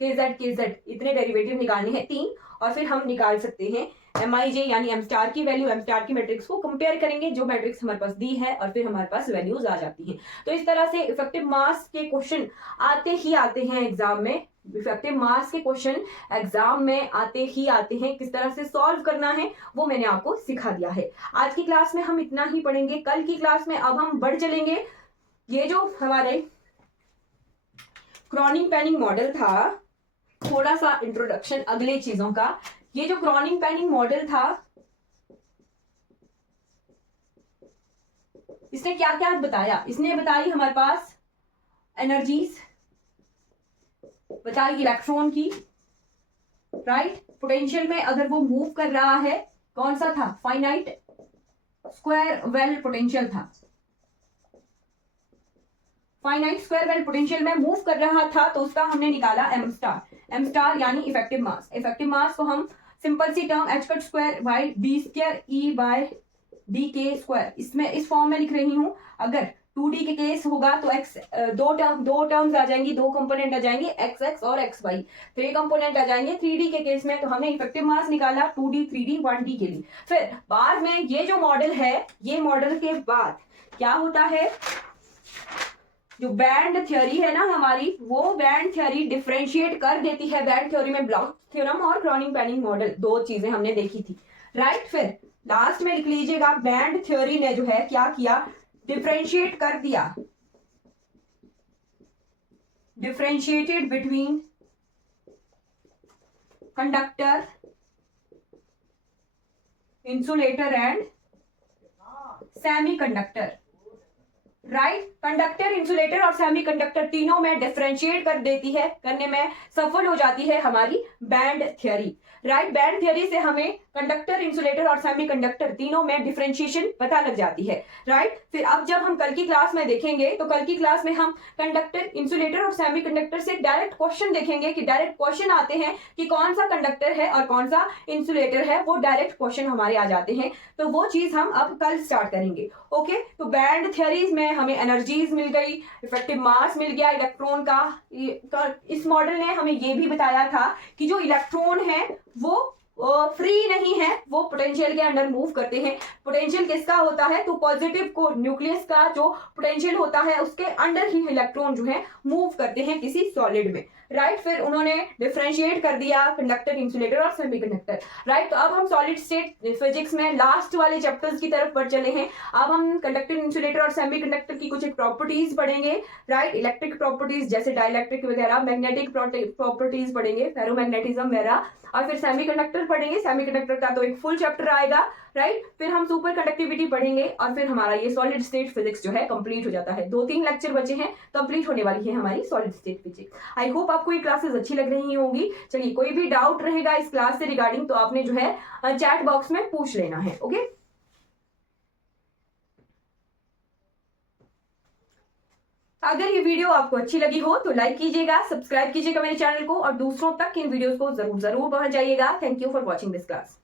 kz इतने डेरिवेटिव निकालने हैं 3, और फिर हम निकाल सकते हैं mij यानी एम स्टार की वैल्यू। एम स्टार की मैट्रिक्स को कंपेयर करेंगे जो मैट्रिक्स हमारे पास दी है, और फिर हमारे पास वैल्यूज आ जाती हैं। तो इस तरह से इफेक्टिव मास के क्वेश्चन आते ही आते हैं एग्जाम में। इफेक्टिव मास के क्वेश्चन एग्जाम में आते ही आते हैं। किस तरह से सॉल्व करना है वो मैंने आपको सिखा दिया है। आज की क्लास में हम इतना ही पढ़ेंगे। कल की क्लास में अब हम बढ़ चलेंगे। ये जो हमारे क्रॉनिंग पैनिंग मॉडल था, थोड़ा सा इंट्रोडक्शन अगले चीजों का। ये जो क्रॉनिंग पैनिंग मॉडल था, इसने क्या क्या बताया? इसने बताई हमारे पास एनर्जीज, बताई इलेक्ट्रॉन की। राइट, पोटेंशियल में अगर वो मूव कर रहा है, कौन सा था? फाइनाइट स्क्वायर वेल पोटेंशियल था। फाइनाइट स्क्वायर वेल पोटेंशियल में मूव कर रहा था तो उसका हमने निकाला एम स्टार। एम स्टार यानी इफेक्टिव मास। इफेक्टिव मास को हम सिंपल सी term h cut square by d square e by d k square, इसमें इस फॉर्म में लिख रही हूं। अगर 2D के केस होगा तो x दो टर्म्स आ जाएंगी, 2 कंपोनेंट आ जाएंगे x और xy। 3 कंपोनेंट आ जाएंगे 3D के केस में। तो हमने इफेक्टिव मास निकाला 2D 3D 1D के लिए। फिर बाद में ये जो मॉडल है, ये मॉडल के बाद क्या होता है, जो बैंड थ्योरी है ना हमारी, वो बैंड थ्योरी डिफरेंशिएट कर देती है। बैंड थ्योरी में ब्लॉच थ्योरम और क्रॉनिंग पैनिंग मॉडल, 2 चीजें हमने देखी थी। राइट, फिर लास्ट में लिख लीजिएगा, बैंड थ्योरी ने जो है क्या किया, डिफरेंशिएट कर दिया, differentiated between conductor, insulator and semiconductor. Right, conductor, insulator और सेमीकंडक्टर तीनों में डिफरेंशिएट कर देती है, करने में सफल हो जाती है हमारी band theory. Right, band theory से हमें कंडक्टर, इंसुलेटर और सेमीकंडक्टर तीनों में डिफरेंशिएशन पता लग जाती है। राइट, फिर अब जब हम कल की क्लास में देखेंगे तो कल की क्लास में हम कंडक्टर, इंसुलेटर और सेमीकंडक्टर से डायरेक्ट क्वेश्चन देखेंगे कि डायरेक्ट क्वेश्चन आते हैं कि कौन सा कंडक्टर है और कौन सा इंसुलेटर है, वो डायरेक्ट क्वेश्चन हमारे आ जाते हैं। तो वो चीज हम अब कल स्टार्ट करेंगे। ओके, तो बैंड थ्योरीज में हमें एनर्जीज मिल गई, इफेक्टिव मास मिल गया इलेक्ट्रॉन का। इस मॉडल ने हमें ये भी बताया था कि जो इलेक्ट्रॉन है वो फ्री नहीं है, वो पोटेंशियल के अंडर मूव करते हैं। पोटेंशियल किसका होता है? तो पॉजिटिव को न्यूक्लियस का जो पोटेंशियल होता है उसके अंडर ही इलेक्ट्रॉन जो है मूव करते हैं किसी सॉलिड में। राइट, फिर उन्होंने डिफरेंशिएट कर दिया कंडक्टर, इंसुलेटर और सेमीकंडक्टर। राइट, तो अब हम सॉलिड स्टेट फिजिक्स में लास्ट वाले चैप्टर्स की तरफ बढ़ चले हैं। अब हम कंडक्टर, इंसुलेटर और सेमीकंडक्टर की कुछ प्रॉपर्टीज पढ़ेंगे। राइट, इलेक्ट्रिक प्रॉपर्टीज जैसे डाइलेक्ट्रिक वगैरह, मैग्नेटिक प्रॉपर्टीज पढ़ेंगे, फेरोमैग्नेटिज्म वगैरह, और फिर सेमीकंडक्टर पढ़ेंगे। सेमीकंडक्टर का तो एक फुल चैप्टर आएगा। राइट, फिर हम सुपर कंडक्टिविटी पढ़ेंगे और फिर हमारा ये सॉलिड स्टेट फिजिक्स जो है कंप्लीट हो जाता है। 2-3 लेक्चर बचे हैं, कंप्लीट होने वाली है हमारी solid state physics. I hope आपको ये क्लासेस अच्छी लग रही होंगी। चलिए, कोई भी डाउट रहेगा इस क्लास से रिगार्डिंग तो आपने जो है चैट बॉक्स में पूछ लेना है। ओके, अगर ये वीडियो आपको अच्छी लगी हो तो लाइक कीजिएगा, सब्सक्राइब कीजिएगा मेरे चैनल को, और दूसरों तक इन वीडियोस को जरूर पहुंचाइएगा। Thank you for watching this class.